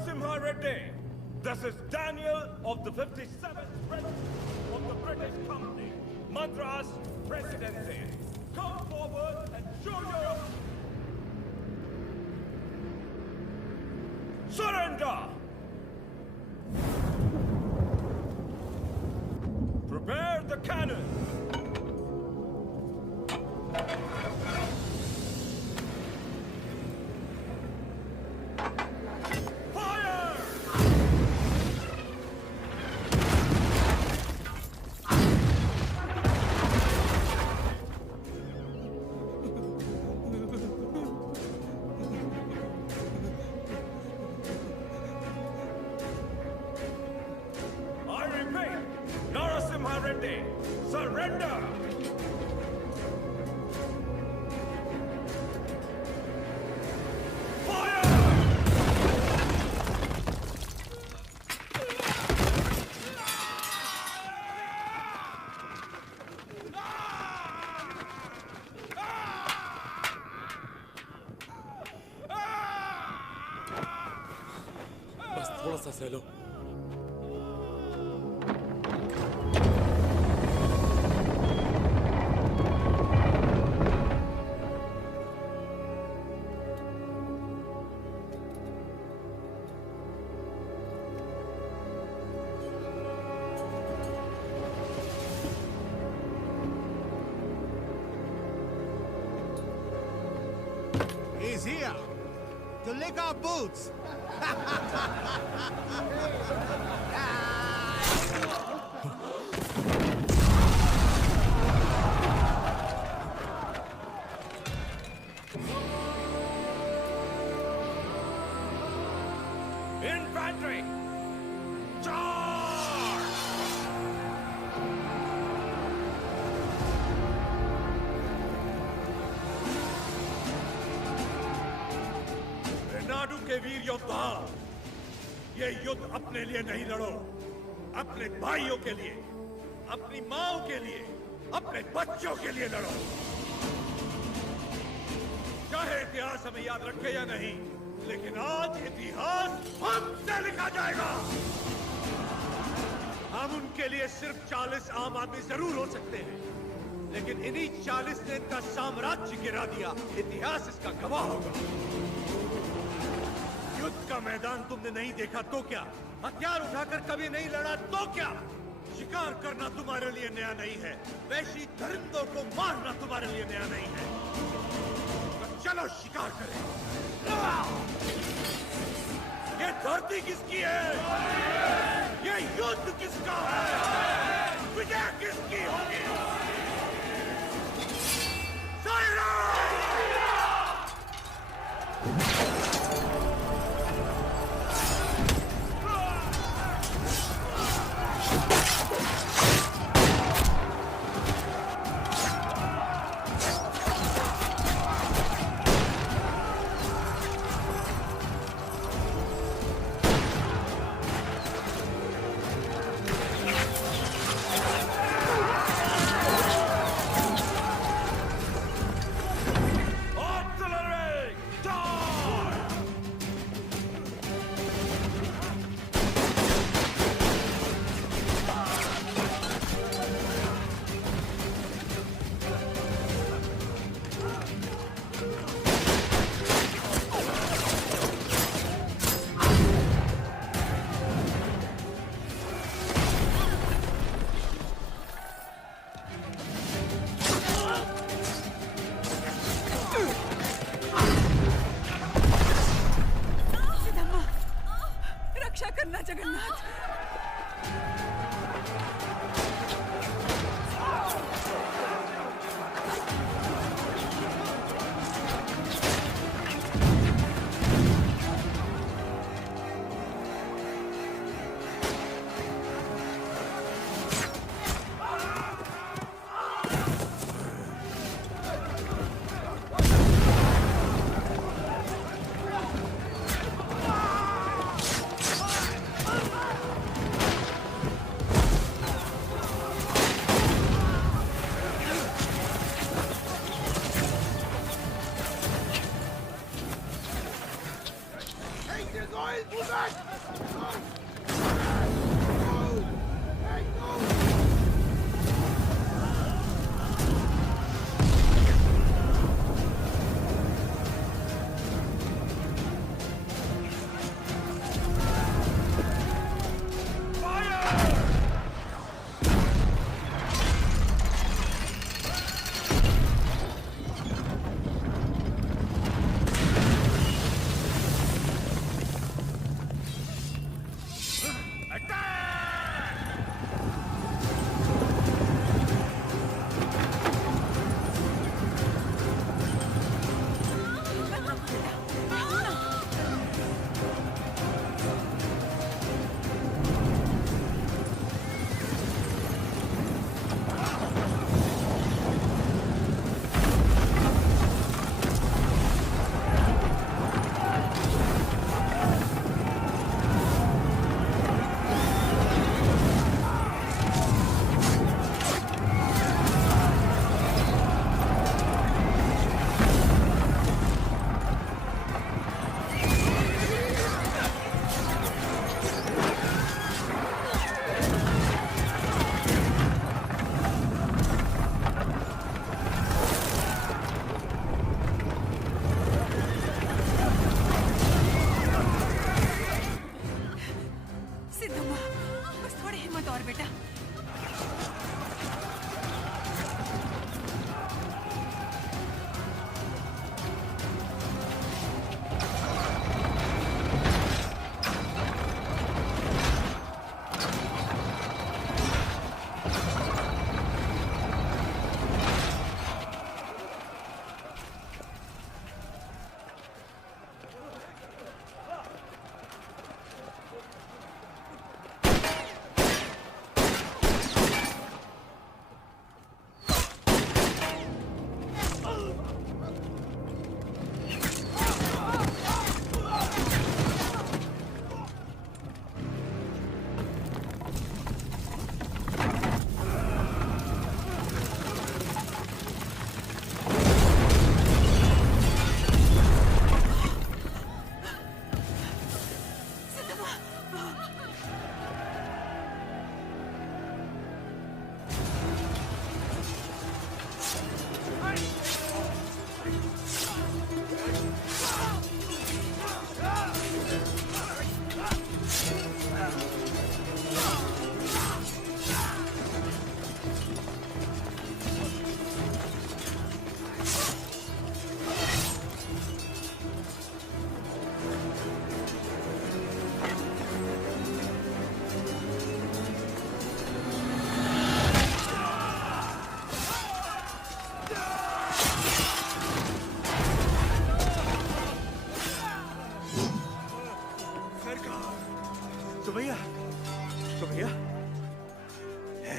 Narasimha Reddy. This is Daniel of the 57th Regiment of the British Company, Madras Presidency. Come forward and show your... Surrender! Prepare the cannon! Surrender! बस थोड़ा सा सह लो। He's here to lick our boots. Infantry! Charge! Renadu के वीर योद्धा, ये युद्ध अपने लिए नहीं लड़ो, अपने भाइयों के लिए, अपनी माओ के लिए, अपने बच्चों के लिए लड़ो। चाहे इतिहास हमें याद रखे या नहीं, लेकिन आज इतिहास हमसे लिखा जाएगा। हम उनके लिए सिर्फ 40 आम आदमी जरूर हो सकते हैं, लेकिन इन्हीं 40 ने इनका साम्राज्य गिरा दिया। इतिहास इसका गवाह होगा। युद्ध का मैदान तुमने नहीं देखा तो क्या? हथियार उठाकर कभी नहीं लड़ा तो क्या? शिकार करना तुम्हारे लिए नया नहीं है, वैशी दरिंदों को मारना तुम्हारे लिए नया नहीं है। तो चलो शिकार करें। ये धरती किसकी है? ये युद्ध किसका है? विजय किसकी होगी?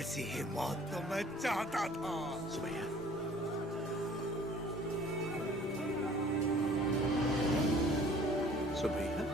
ऐसी ही मौत तो मैं चाहता था। सुबैया, सुबैया,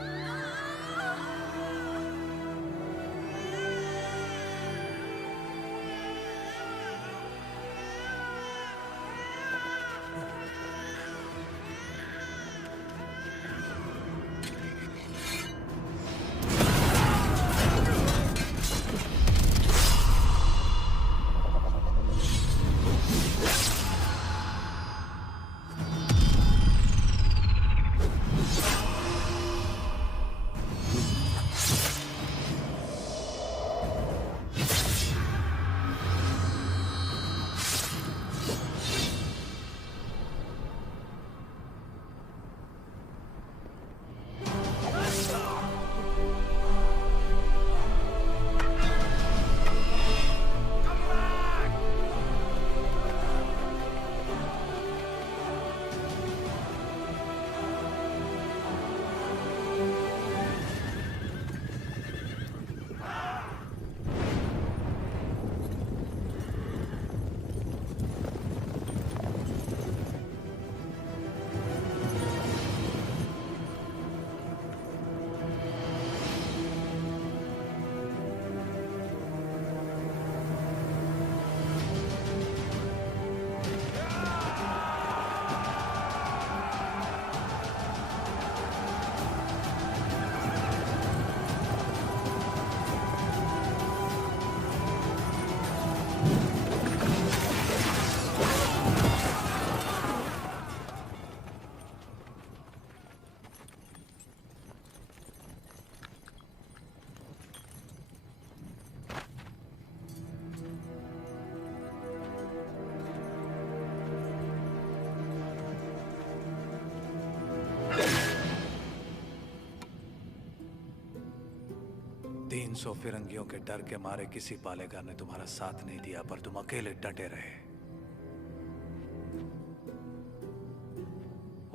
300 फिरंगियों के डर के मारे किसी पालेगार ने तुम्हारा साथ नहीं दिया, पर तुम अकेले डटे रहे।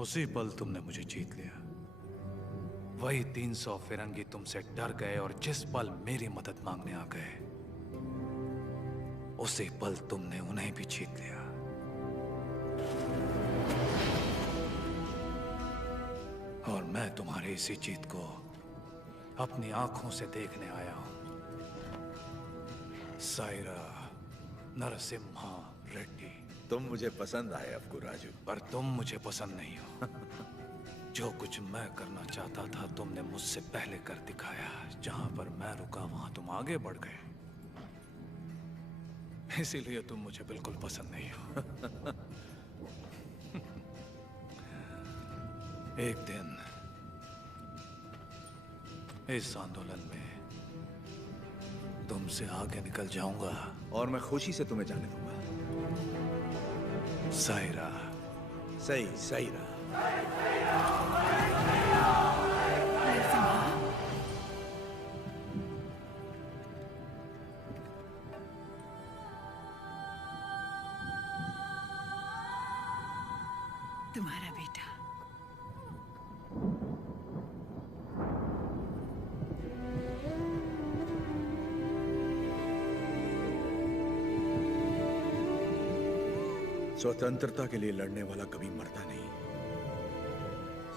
उसी पल तुमने मुझे जीत लिया। वही 300 फिरंगी तुमसे डर गए और जिस पल मेरी मदद मांगने आ गए, उसी पल तुमने उन्हें भी जीत लिया। और मैं तुम्हारी इसी जीत को अपनी आंखों से देखने आया हूं। सायरा नरसिम्हा रेड्डी। तुम मुझे पसंद आए अफकू राजू। पर तुम मुझे पसंद नहीं हो। जो कुछ मैं करना चाहता था तुमने मुझसे पहले कर दिखाया। जहां पर मैं रुका वहां तुम आगे बढ़ गए। इसीलिए तुम मुझे बिल्कुल पसंद नहीं हो। एक दिन इस आंदोलन में तुमसे आगे निकल जाऊंगा और मैं खुशी से तुम्हें जाने दूंगा। सायरा। सही सायरा। तुम्हारा बेटा। स्वतंत्रता के लिए लड़ने वाला कभी मरता नहीं।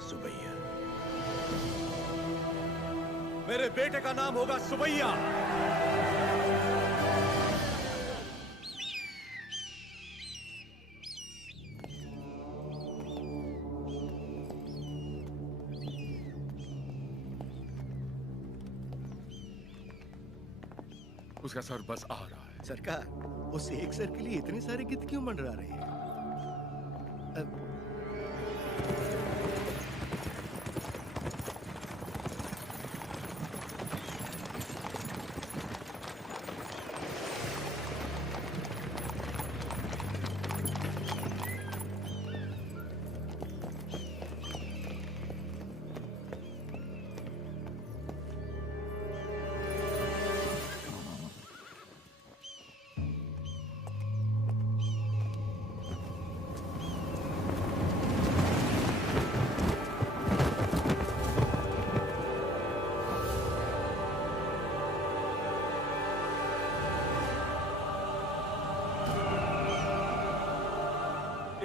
सुबैया। मेरे बेटे का नाम होगा सुबैया। उसका सर बस आ रहा है। सरकार, उस एक सर के लिए इतने सारे गिद्ध क्यों मंडरा रहे हैं?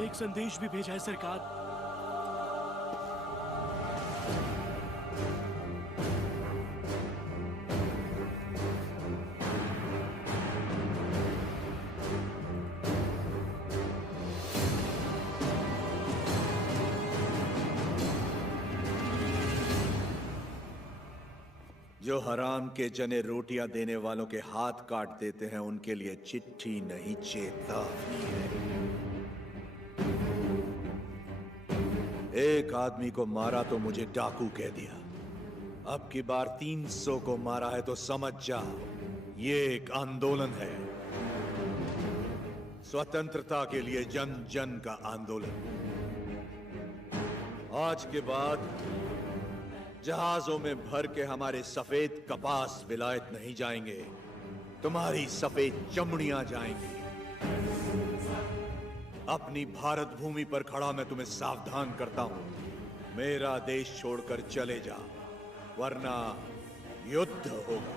एक संदेश भी भेजा है सरकार। जो हराम के जने रोटियां देने वालों के हाथ काट देते हैं उनके लिए चिट्ठी नहीं चेतावनी है। एक आदमी को मारा तो मुझे डाकू कह दिया। अब की बार 300 को मारा है तो समझ जा, ये एक आंदोलन है। स्वतंत्रता के लिए जन जन का आंदोलन। आज के बाद जहाजों में भर के हमारे सफेद कपास विलायत नहीं जाएंगे, तुम्हारी सफेद चमड़ियां जाएंगी। अपनी भारत भूमि पर खड़ा मैं तुम्हें सावधान करता हूं, मेरा देश छोड़कर चले जा, वरना युद्ध होगा।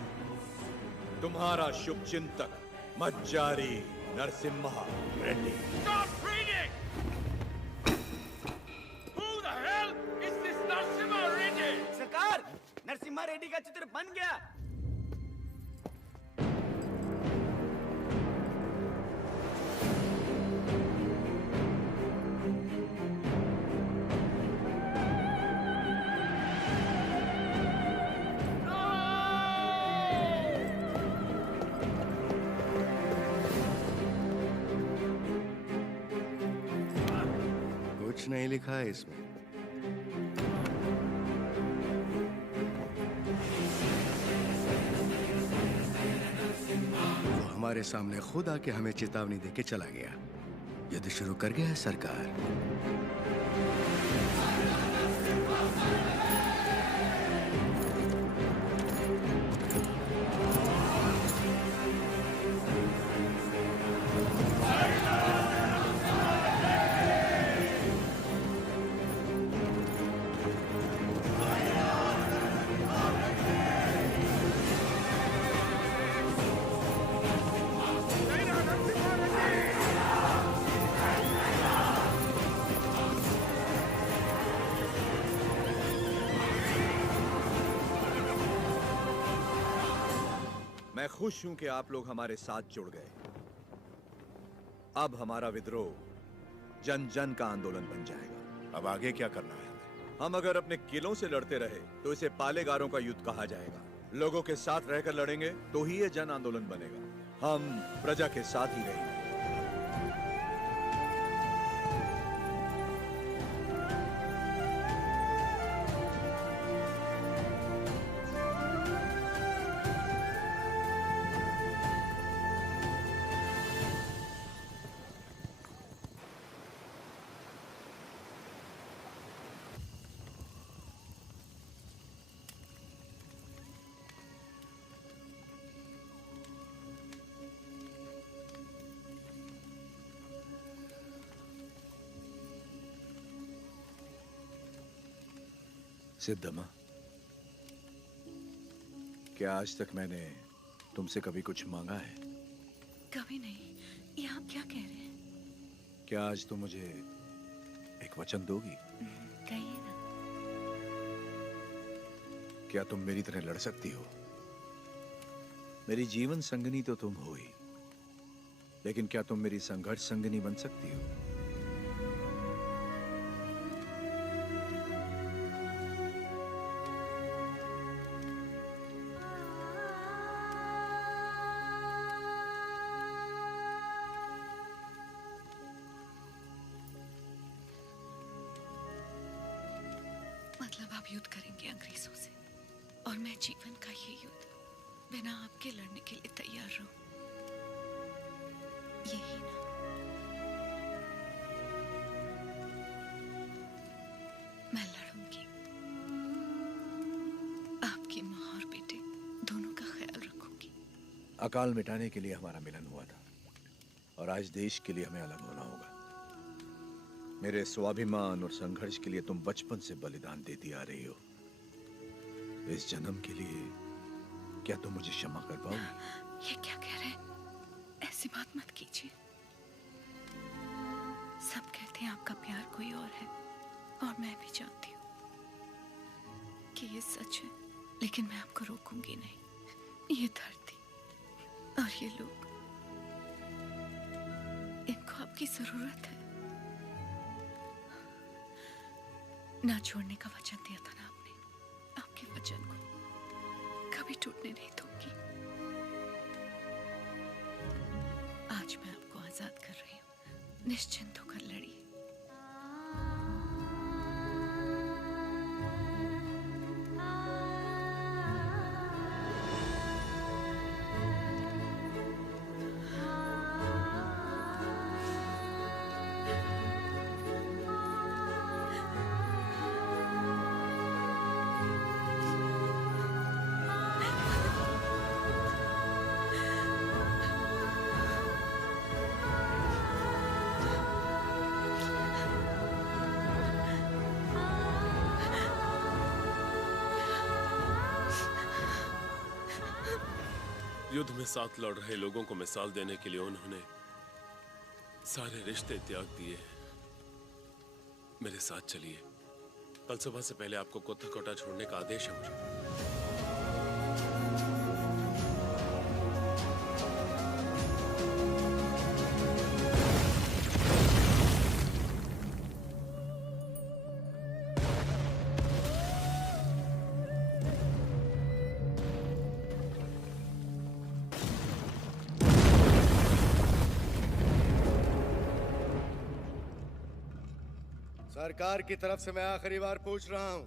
तुम्हारा शुभचिंतक मज्जारी Narasimha Reddy. Stop reading! Who the hell is this Narasimha Reddy? सरकार, नरसिम्हा रेड्डी का चित्र बन गया। कुछ नहीं लिखा है इसमें। वो हमारे सामने खुद आके हमें चेतावनी देके चला गया। युद्ध शुरू कर गया है सरकार। मैं खुश हूं कि आप लोग हमारे साथ जुड़ गए। अब हमारा विद्रोह जन जन का आंदोलन बन जाएगा। अब आगे क्या करना है? हम अगर अपने किलों से लड़ते रहे तो इसे पालेगारों का युद्ध कहा जाएगा। लोगों के साथ रहकर लड़ेंगे तो ही ये जन आंदोलन बनेगा। हम प्रजा के साथ ही रहेंगे। सिद्धम्मा, क्या आज तक मैंने तुमसे कभी कुछ मांगा है? कभी नहीं। ये आप क्या कह रहे हैं? क्या आज तुम मुझे एक वचन दोगी? कहिए ना। क्या तुम मेरी तरह लड़ सकती हो? मेरी जीवन संगनी तो तुम हो ही, लेकिन क्या तुम मेरी संघर्ष संगनी बन सकती हो? मतलब आप युद्ध करेंगे अंग्रेजों से, और मैं जीवन का ये युद्ध बिना आपके लड़ने के लिए तैयार रहूं, यही ना? मैं लड़ूंगी। आपकी माँ और बेटे दोनों का ख्याल रखूंगी। अकाल मिटाने के लिए हमारा मिलन हुआ था, और आज देश के लिए हमें अलग होना होगा। मेरे स्वाभिमान और संघर्ष के लिए तुम बचपन से बलिदान देती आ रही हो। इस जन्म के लिए क्या तुम मुझे क्षमा कर पाओगी? ये क्या कह रहे हैं? ऐसी बात मत कीजिए। सब कहते हैं आपका प्यार कोई और है, और मैं भी जानती हूँ कि ये सच है, लेकिन मैं आपको रोकूंगी नहीं। ये धरती और ये लोग, इनको आपकी जरूरत है। ना छोड़ने का वचन दिया था ना आपने, आपके वचन को कभी टूटने नहीं दूंगी। आज मैं आपको आजाद कर रही हूँ, निश्चिंत होकर लड़िए। युद्ध में साथ लड़ रहे लोगों को मिसाल देने के लिए उन्होंने सारे रिश्ते त्याग दिए। मेरे साथ चलिए। कल सुबह से पहले आपको कोत्थाकोटा छोड़ने का आदेश है मुझे। सरकार की तरफ से मैं आखिरी बार पूछ रहा हूँ,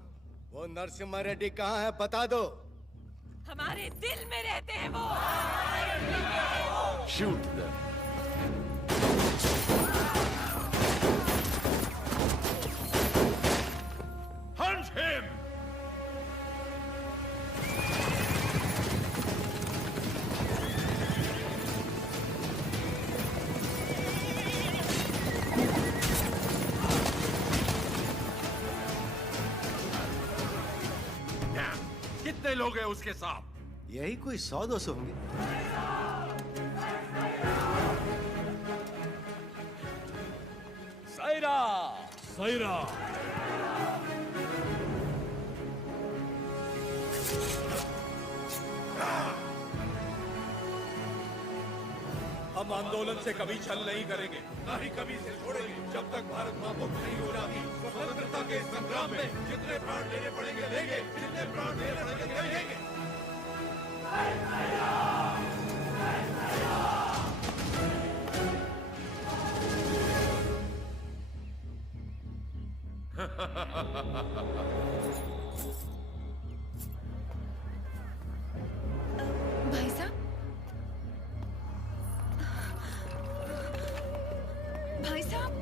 वो नरसिम्हा रेड्डी कहाँ है? बता दो। हमारे दिल में रहते हैं वो। Shoot them. Hunt him! कितने लोग हैं उसके साथ? यही कोई 100-200 होंगे। सायरा! सायरा! हम आंदोलन से कभी छल नहीं करेंगे, ना ही कभी इसे छोड़ेंगे जब तक भारत मां मुक्त नहीं हो जाती। स्वतंत्रता के इस संग्राम में जितने प्राण लेने पड़ेंगे लेंगे, जितने प्राण लेने पड़ेंगे लेंगे। भाई साहब, भाई साहब,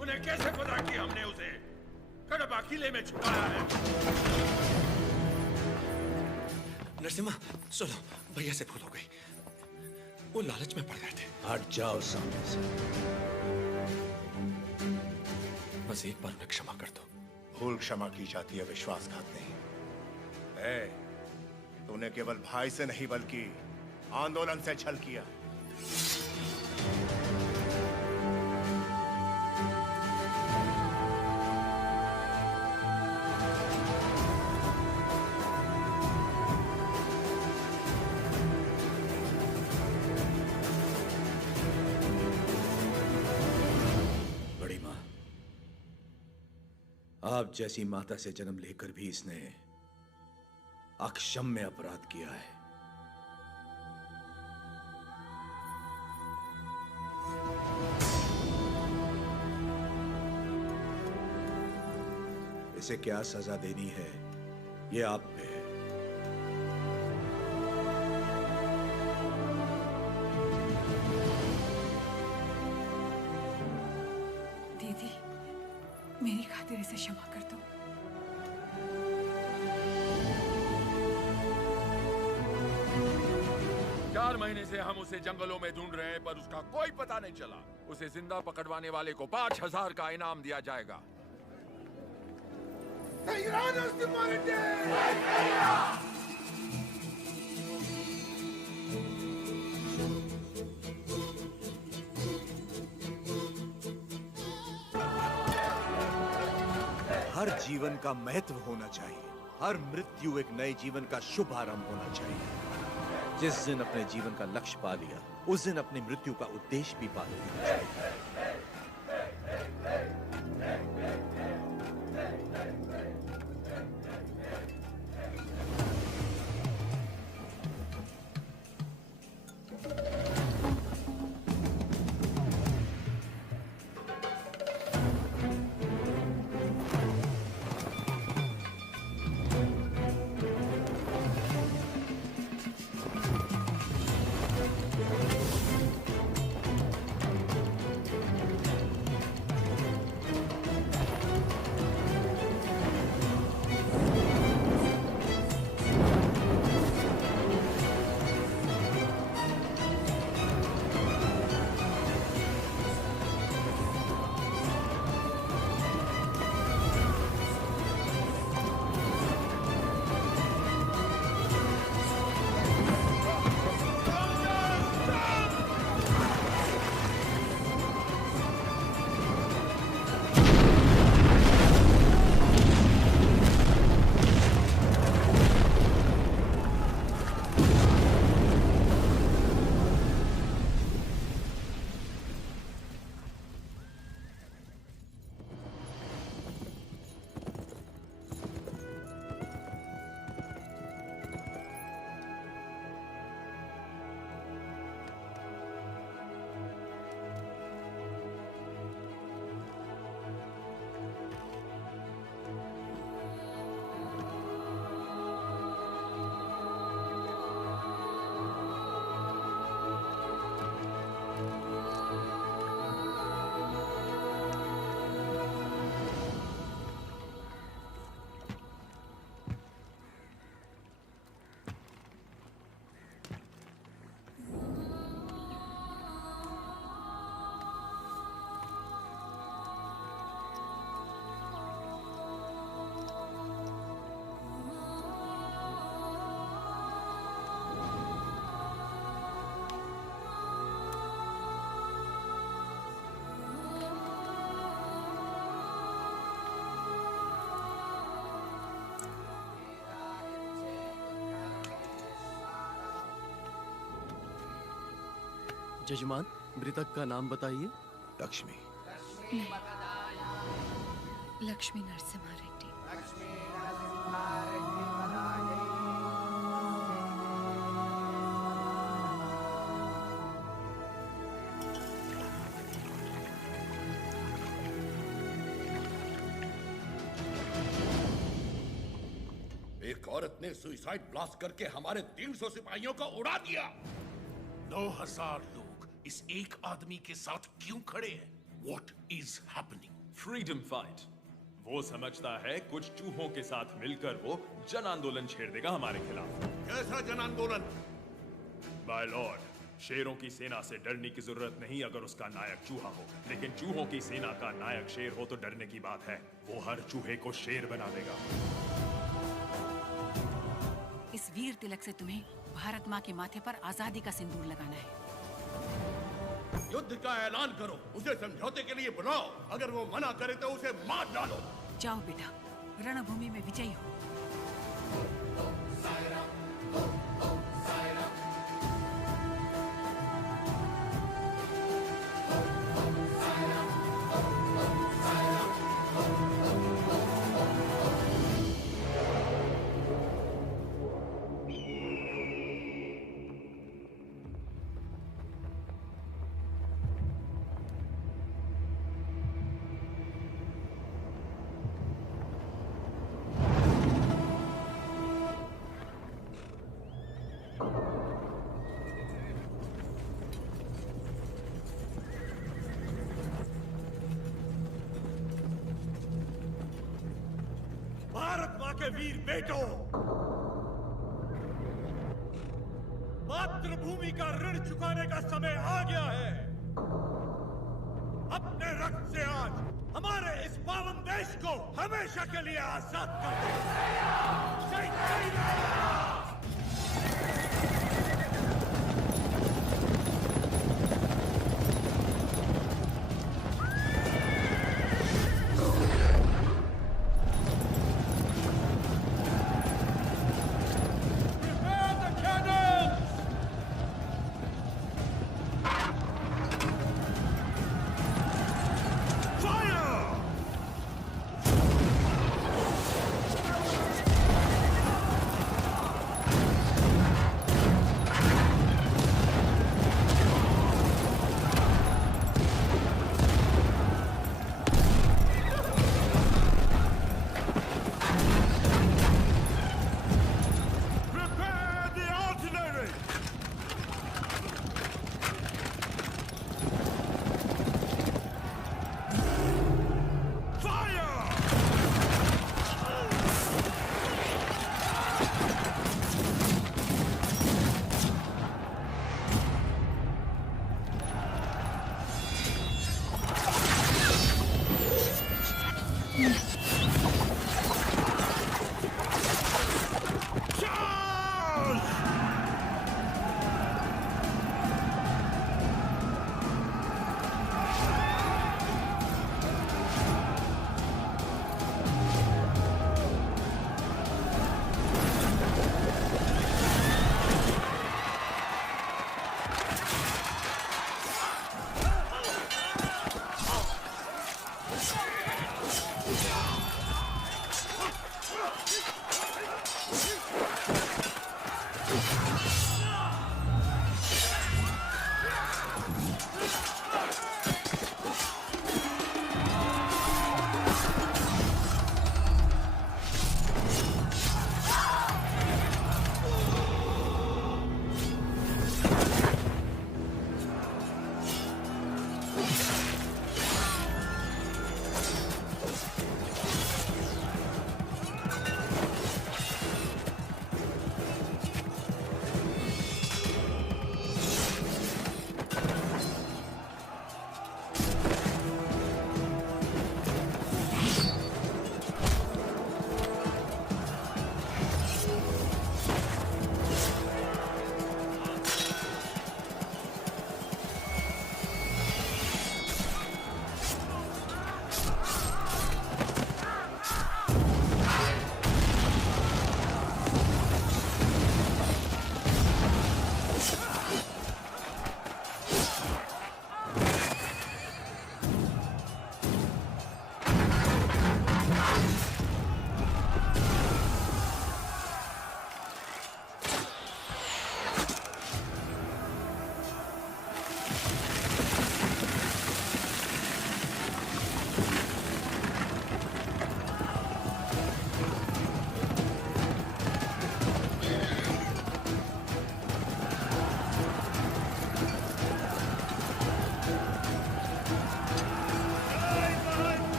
उन्हें कैसे पता कि हमने उसे कड़बा किले में छुपाया है? नरसिम्हा सुनो, भैया से भूल हो गई। वो लालच में पड़ गए थे। हट जाओ सामने से। बस एक बार उन्हें क्षमा कर दो। भूल क्षमा की जाती है, विश्वासघात नहीं। तूने केवल भाई से नहीं बल्कि आंदोलन से छल किया। बड़ी मां, आप जैसी माता से जन्म लेकर भी इसने अक्षम्य अपराध किया है। इसे क्या सजा देनी है, ये आप पे है। दीदी, मेरी खातिर इसे क्षमा कर दो। 4 महीने से हम उसे जंगलों में ढूंढ रहे हैं, पर उसका कोई पता नहीं चला। उसे जिंदा पकड़वाने वाले को 5000 का इनाम दिया जाएगा। हर जीवन का महत्व होना चाहिए, हर मृत्यु एक नए जीवन का शुभ आरंभ होना चाहिए। जिस दिन अपने जीवन का लक्ष्य पा लिया, उस दिन अपनी मृत्यु का उद्देश्य भी पा लेना चाहिए। जजमान, मृतक का नाम बताइए। लक्ष्मी। लक्ष्मी नरसिम्हा रेड्डी। एक औरत ने सुसाइड ब्लास्ट करके हमारे 300 सिपाहियों को उड़ा दिया। 9000 लोग इस एक आदमी के साथ क्यों खड़े हैं? What is happening? Freedom fight. वो समझता है कुछ चूहों के साथ मिलकर वो जन आंदोलन छेड़ देगा हमारे खिलाफ। कैसा जन आंदोलन? माय लॉर्ड, शेरों की सेना से डरने की जरूरत नहीं अगर उसका नायक चूहा हो, लेकिन चूहों की सेना का नायक शेर हो तो डरने की बात है। वो हर चूहे को शेर बना देगा। इस वीर तिलक से तुम्हें भारत माँ के माथे पर आजादी का सिंदूर लगाना है। युद्ध का ऐलान करो, उसे समझौते के लिए बुलाओ। अगर वो मना करे तो उसे मार डालो। जाओ बेटा, रणभूमि में विजयी हो। भारत माँ के वीर बेटों, मातृभूमि का ऋण चुकाने का समय आ गया है। अपने रक्त से आज हमारे इस पावन देश को हमेशा के लिए आजाद कर दो। जय जय Ram.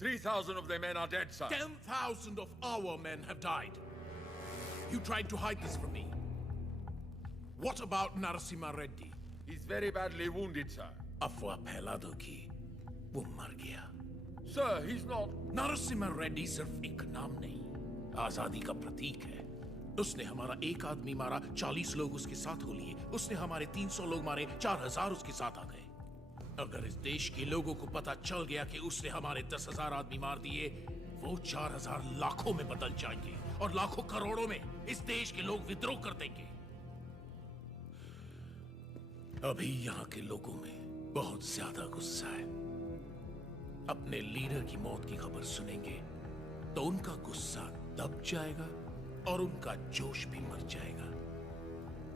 3,000 of their men are dead, sir. 10,000 of our men have died. You tried to hide this from me. What about Narasimha Reddy? He's very badly wounded, sir. अफवाह फैला दो कि वो मर गया। Sir, he's not. Narasimha Reddy सिर्फ एक नाम नहीं, आजादी का प्रतीक है। उसने हमारा एक आदमी मारा, 40 लोग उसके साथ हो लिए। उसने हमारे 300 लोग मारे, 4000 उसके साथ आ गए। अगर इस देश के लोगों को पता चल गया कि उसने हमारे 10,000 आदमी मार दिए, वो 4000 लाखों में बदल जाएंगे और लाखों करोड़ों में इस देश के लोग विद्रोह कर देंगे। अभी यहाँ के लोगों में बहुत ज्यादा गुस्सा है। अपने लीडर की मौत की खबर सुनेंगे तो उनका गुस्सा दब जाएगा और उनका जोश भी मर जाएगा।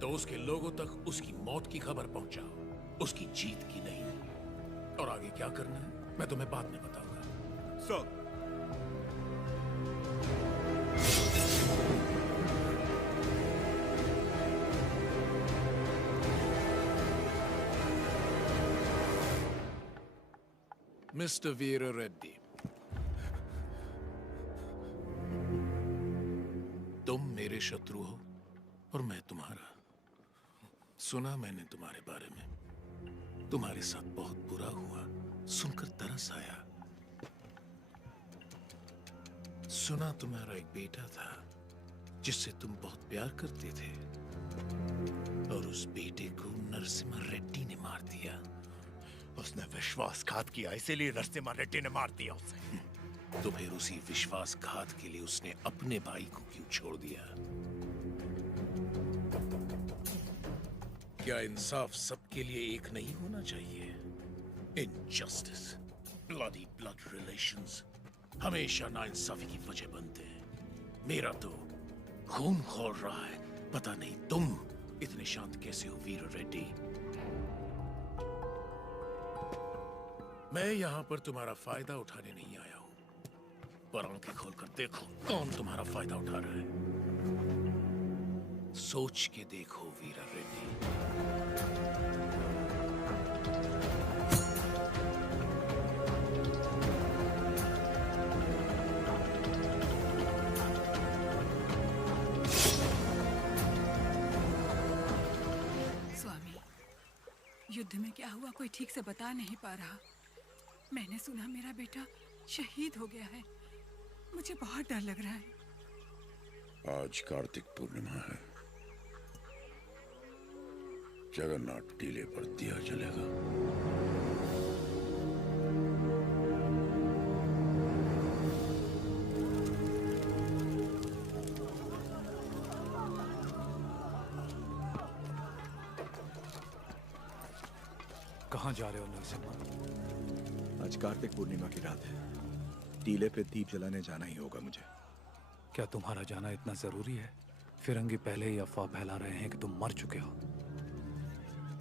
तो उसके लोगों तक उसकी मौत की खबर पहुंचाओ, उसकी जीत की नहीं। और आगे क्या करना है मैं तुम्हें बाद में बताऊंगा। सर, मिस्टर वीर रेड्डी, तुम मेरे शत्रु हो और मैं तुम्हारा। सुना मैंने तुम्हारे बारे में, तुम्हारे साथ बहुत बुरा हुआ, सुनकर तरस आया। सुना तुम्हारा एक बेटा था जिससे तुम बहुत प्यार करते थे और उस बेटे को नरसिम्हा रेड्डी ने मार दिया। उसने विश्वासघात किया, इसीलिए नरसिम्हा रेड्डी ने मार दिया उसे। तो फिर उसी विश्वासघात के लिए उसने अपने भाई को क्यों छोड़ दिया? क्या इंसाफ सबके लिए एक नहीं होना चाहिए? इनजस्टिस, ब्लडी ब्लड रिलेशंस हमेशा नाइंसाफी की वजह बनते हैं। मेरा तो खून खौल रहा है। पता नहीं तुम इतने शांत कैसे हो वीर रेड्डी। मैं यहां पर तुम्हारा फायदा उठाने नहीं आया हूं, पर आंखें खोलकर देखो कौन तुम्हारा फायदा उठा रहा है। सोच के देखो वीर रेड्डी। स्वामी, युद्ध में क्या हुआ कोई ठीक से बता नहीं पा रहा। मैंने सुना मेरा बेटा शहीद हो गया है। मुझे बहुत डर लग रहा है। आज कार्तिक पूर्णिमा है। जगन्नाथ टीले पर दिया जलेगा। कहाँ जा रहे हो नरसिम्हा? आज कार्तिक पूर्णिमा की रात है। टीले पे दीप जलाने जाना ही होगा मुझे। क्या तुम्हारा जाना इतना जरूरी है? फिरंगी पहले ही अफवाह फैला रहे हैं कि तुम मर चुके हो।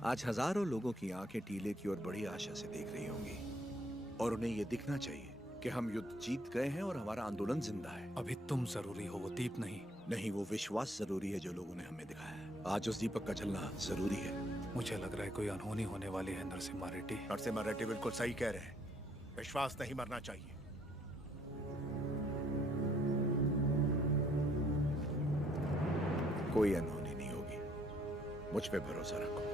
आज हजारों लोगों की आंखें टीले की ओर बड़ी आशा से देख रही होंगी और उन्हें यह दिखना चाहिए कि हम युद्ध जीत गए हैं और हमारा आंदोलन जिंदा है। अभी तुम जरूरी हो, वो दीप नहीं। नहीं, वो विश्वास जरूरी है जो लोगों ने हमें दिखाया है। आज उस दीपक का जलना जरूरी है। मुझे लग रहा है कोई अनहोनी होने वाली है नरसिम्हा रेड्डी। नरसिम्हा रेड्डी बिल्कुल सही कह रहे हैं। विश्वास नहीं मरना चाहिए। कोई अनहोनी नहीं होगी, मुझ पे भरोसा रखो।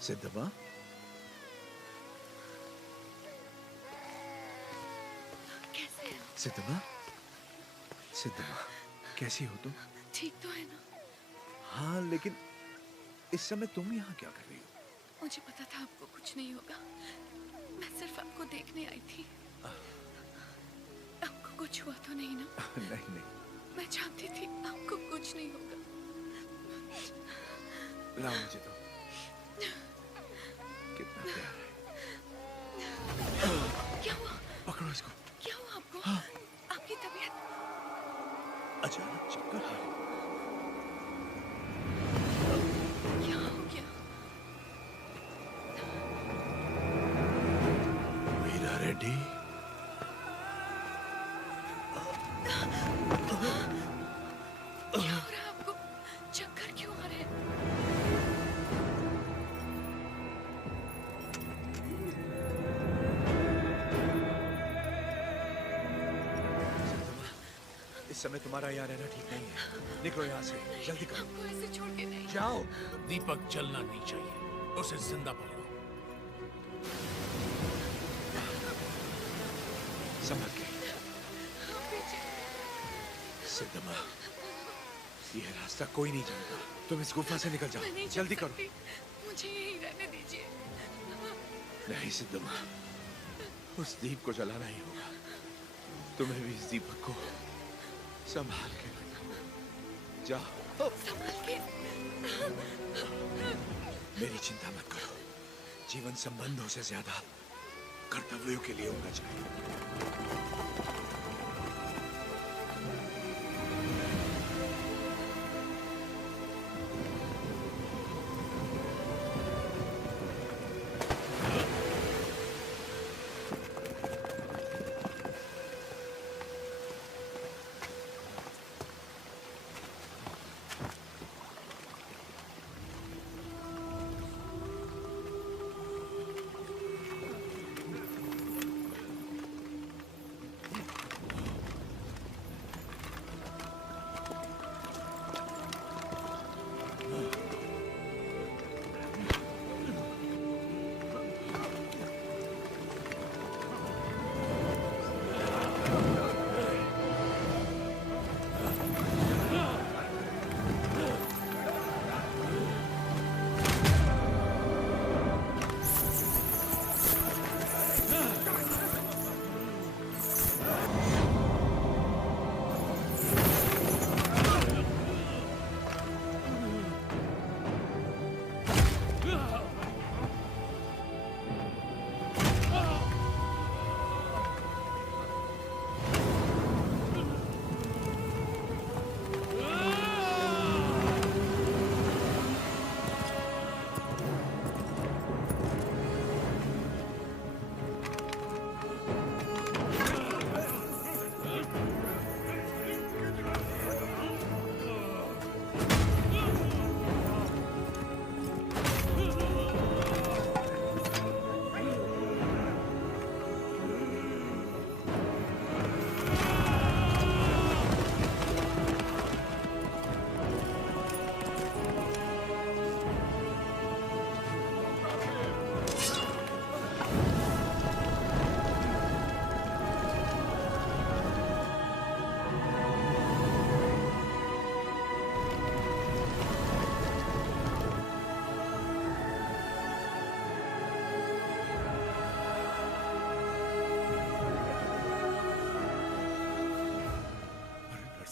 सिद्धम्मा, कैसे हो? सिद्धम्मा, सिद्धम्मा, कैसी हो तुम? ठीक तो है ना? हाँ, लेकिन इस समय तुम यहाँ क्या कर रही हो? मुझे पता था आपको कुछ नहीं होगा। मैं सिर्फ आपको देखने आई थी। आपको कुछ हुआ तो नहीं ना? नहीं नहीं। मैं जानती थी आपको कुछ नहीं होगा। लाओ मुझे तो। कितना प्यार है। क्या हुआ? पकड़ो इसको। क्या हुआ आपको? हाँ। आपकी तबीयत अचानक चक्कर आ रहे। क्या हो गया? मीरा रेड्डी, क्या हो रहा है आपको? चक्कर क्यों आ रहे हैं? इस समय तुम्हारा यहाँ रहना ठीक नहीं है। निकलो यहाँ से, जल्दी करो। आपको ऐसे छोड़ के नहीं जाओ। दीपक जलना नहीं चाहिए, उसे जिंदा पकड़ो। संभल के। सिद्धम्मा, यह रास्ता कोई नहीं जानता। तुम इस गुफा से निकल जाओ, जल्दी करो। मुझे यहीं रहने दीजिए। नहीं सिद्धम्मा, उस दीप को जलाना ही होगा। तुम्हें भी इस दीपक को संभाल के रखो। जाओ। संभाल के। मेरी चिंता मत करो। जीवन संबंधों से ज्यादा कर्तव्यों के लिए होना चाहिए।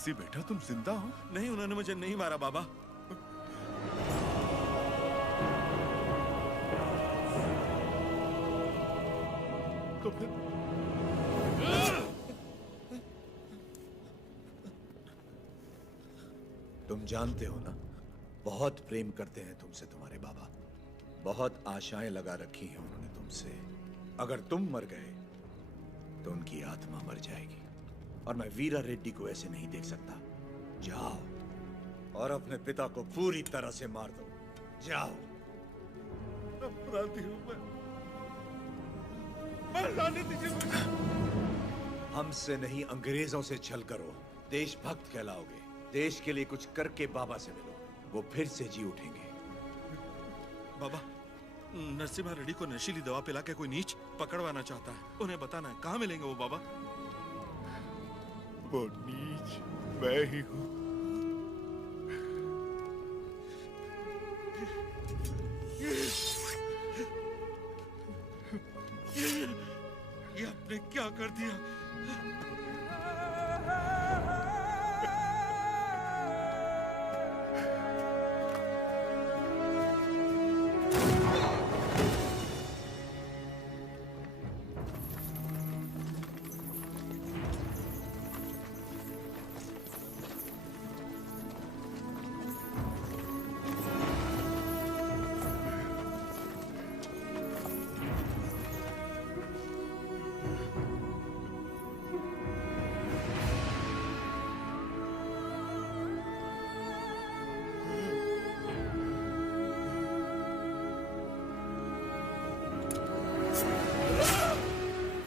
नरसी बेटा, तुम जिंदा हो? नहीं, उन्होंने मुझे नहीं मारा बाबा। तो फिर तुम जानते हो ना, बहुत प्रेम करते हैं तुमसे तुम्हारे बाबा। बहुत आशाएं लगा रखी हैं उन्होंने तुमसे। अगर तुम मर गए तो उनकी आत्मा मर जाएगी, और मैं वीरा रेड्डी को ऐसे नहीं देख सकता। जाओ और अपने पिता को पूरी तरह से मार दो। जाओ। अपराधी हूं मैं। जाने दीजिए मुझे। हमसे नहीं, अंग्रेजों से छल करो, देशभक्त कहलाओगे। देश के लिए कुछ करके बाबा से मिलो, वो फिर से जी उठेंगे। बाबा, नरसिम्हा रेड्डी को नशीली दवा पिला के कोई नीच पकड़वाना चाहता है। उन्हें बताना है कहाँ मिलेंगे वो बाबा। वो नीच मैं ही हूँ। ये आपने क्या कर दिया?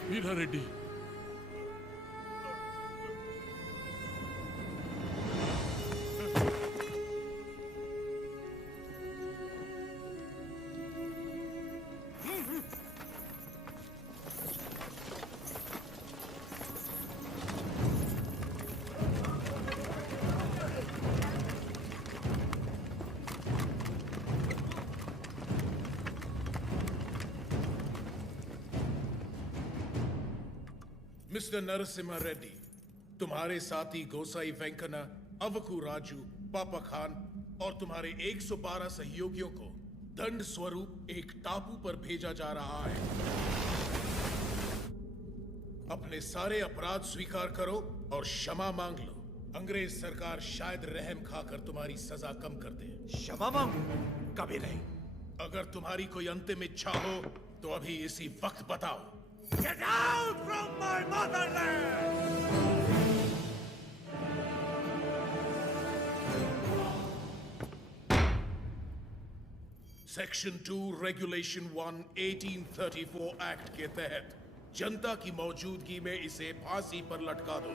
वीरा रेड्डी, मिस्टर नरसिम्हा रेड्डी, तुम्हारे साथी गोसाई वेंकना, अवकू राजू, पापा खान और तुम्हारे 112 सहयोगियों को दंड स्वरूप एक टापू पर भेजा जा रहा है। अपने सारे अपराध स्वीकार करो और क्षमा मांग लो। अंग्रेज सरकार शायद रहम खाकर तुम्हारी सजा कम कर दे। क्षमा मांगू? कभी नहीं। अगर तुम्हारी कोई अंतिम इच्छा हो तो अभी इसी वक्त बताओ। Get out from my motherland! Section 2 regulation 1 1834 act के तहत जनता की मौजूदगी में इसे फांसी पर लटका दो।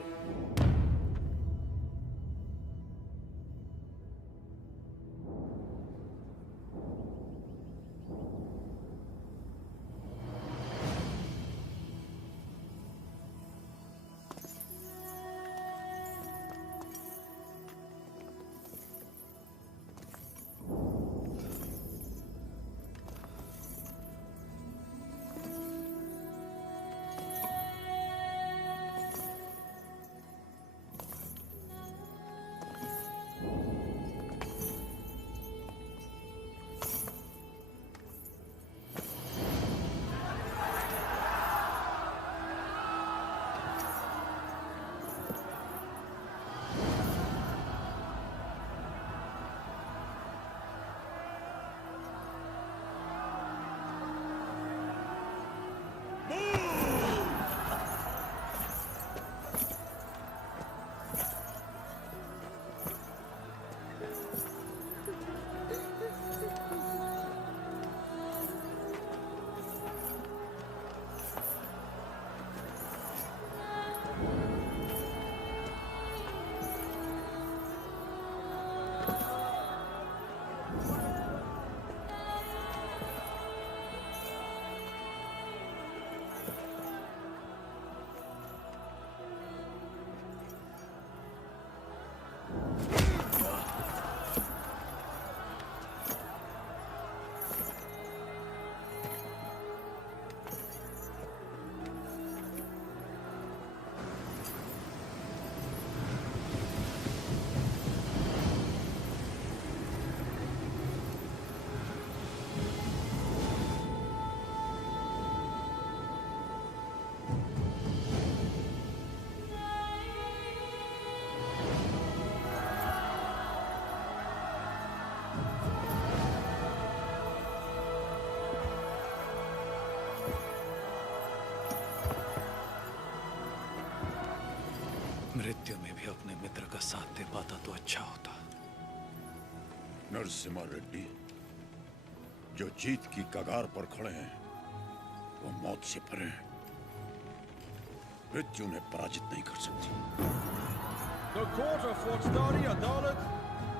मृत्यु में भी अपने मित्र का साथ दे पाता तो अच्छा होता। नरसिम्हा रेड्डी, जो जीत की कगार पर खड़े हैं वो मौत से परे हैं। मृत्यु उन्हें पराजित नहीं कर सकती। The court of Faujdari Adalat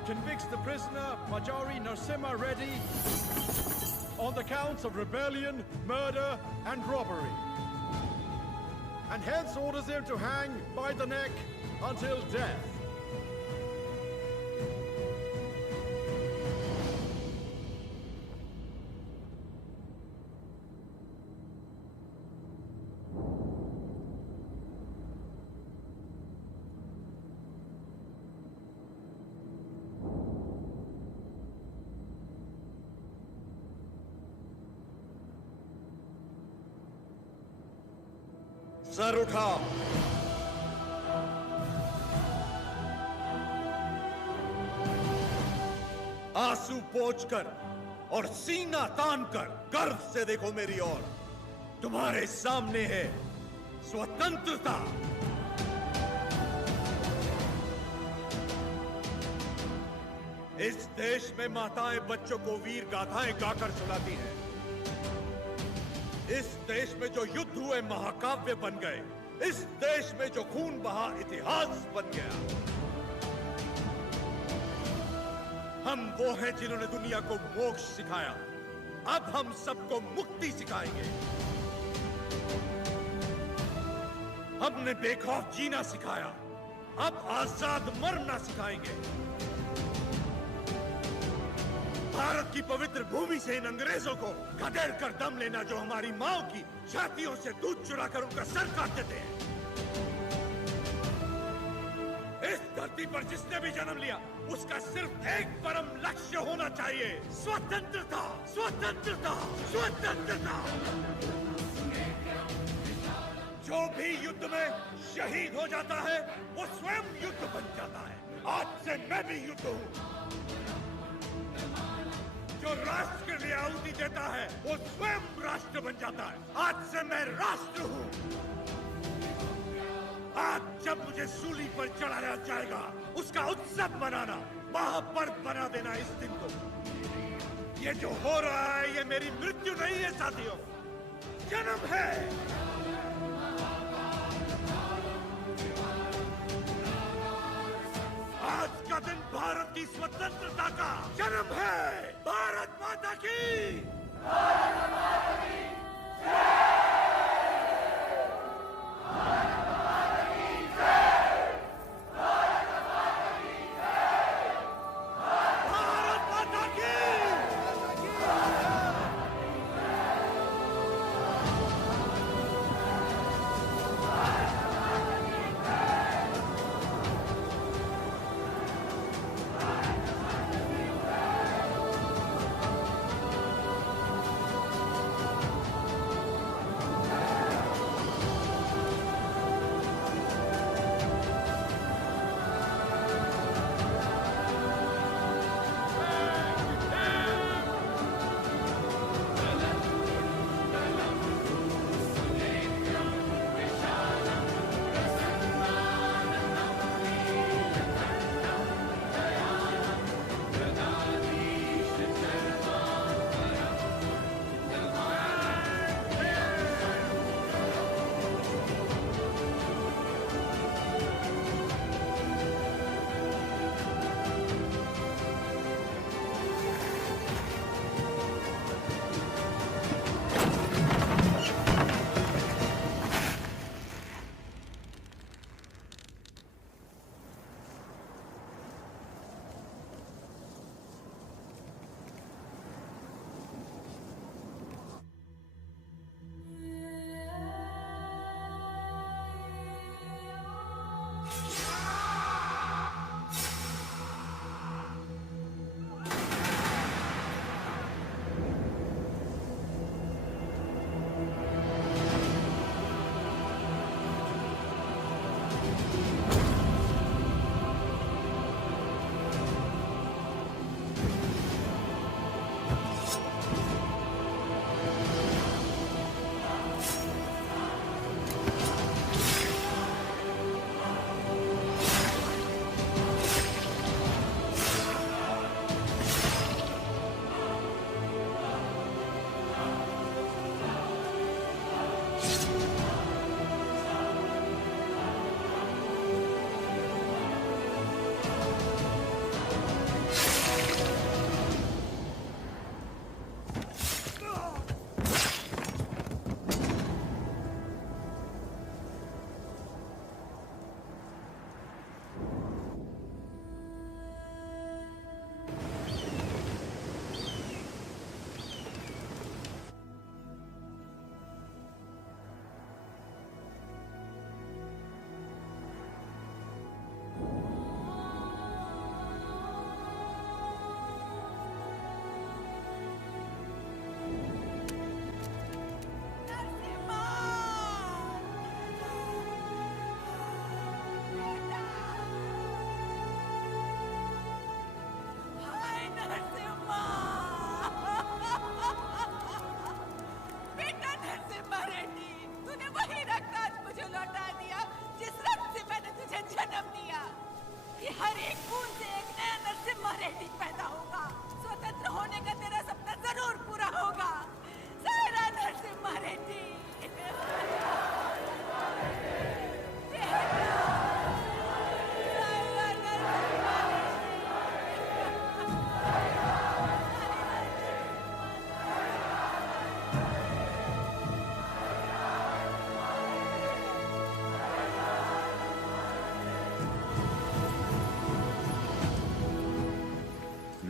convicts the prisoner Majari Narasimha Reddy on the counts of rebellion, murder, and robbery, and hence orders him to hang by the neck until death. Sir उठाओ। आंसू पोंछकर और सीना तानकर गर्व से देखो मेरी ओर। तुम्हारे सामने है स्वतंत्रता। इस देश में माताएं बच्चों को वीर गाथाएं गाकर सुनाती हैं। इस देश में जो युद्ध हुए महाकाव्य बन गए। इस देश में जो खून बहा इतिहास बन गया। हम वो हैं जिन्होंने दुनिया को मोक्ष सिखाया। अब हम सबको मुक्ति सिखाएंगे। हमने बेखौफ जीना सिखाया, अब आजाद मरना सिखाएंगे। भारत की पवित्र भूमि से इन अंग्रेजों को खदेड़ कर दम लेना, जो हमारी माओ की छातियों से दूध चुराकर उनका सर काट देते हैं। इस धरती पर जिसने भी जन्म लिया उसका सिर्फ एक परम लक्ष्य होना चाहिए, स्वतंत्रता, स्वतंत्रता, स्वतंत्रता। जो भी युद्ध में शहीद हो जाता है वो स्वयं युद्ध बन जाता है। आज से मैं भी युद्ध हूँ। जो राष्ट्र के लिए आहुति देता है वो स्वयं राष्ट्र बन जाता है। आज से मैं राष्ट्र हूँ। आज जब मुझे सूली पर चढ़ाया जाएगा उसका उत्सव मनाना, महापर्व बना देना इस दिन को। ये जो हो रहा है ये मेरी मृत्यु नहीं है साथियों, जन्म है। आज का दिन भारत की स्वतंत्रता का जन्म है। भारत माता की, भारत माता की जय।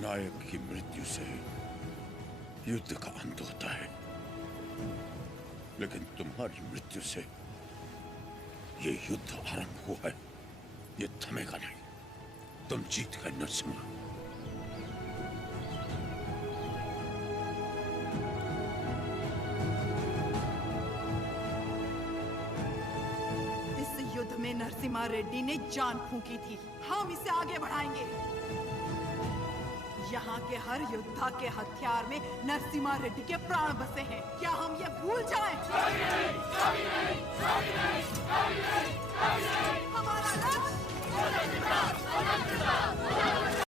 नायक की मृत्यु से युद्ध का अंत होता है, लेकिन तुम्हारी मृत्यु से ये युद्ध आरंभ हुआ है। ये थमेगा नहीं। तुम जीत गए नरसिम्हा। इस युद्ध में नरसिम्हा रेड्डी ने जान फूंकी थी। हम इसे आगे बढ़ाएंगे। यहाँ के हर योद्धा के हथियार में नरसिम्हा रेड्डी के प्राण बसे हैं। क्या हम ये भूल जाएं? हमारा लक्ष्य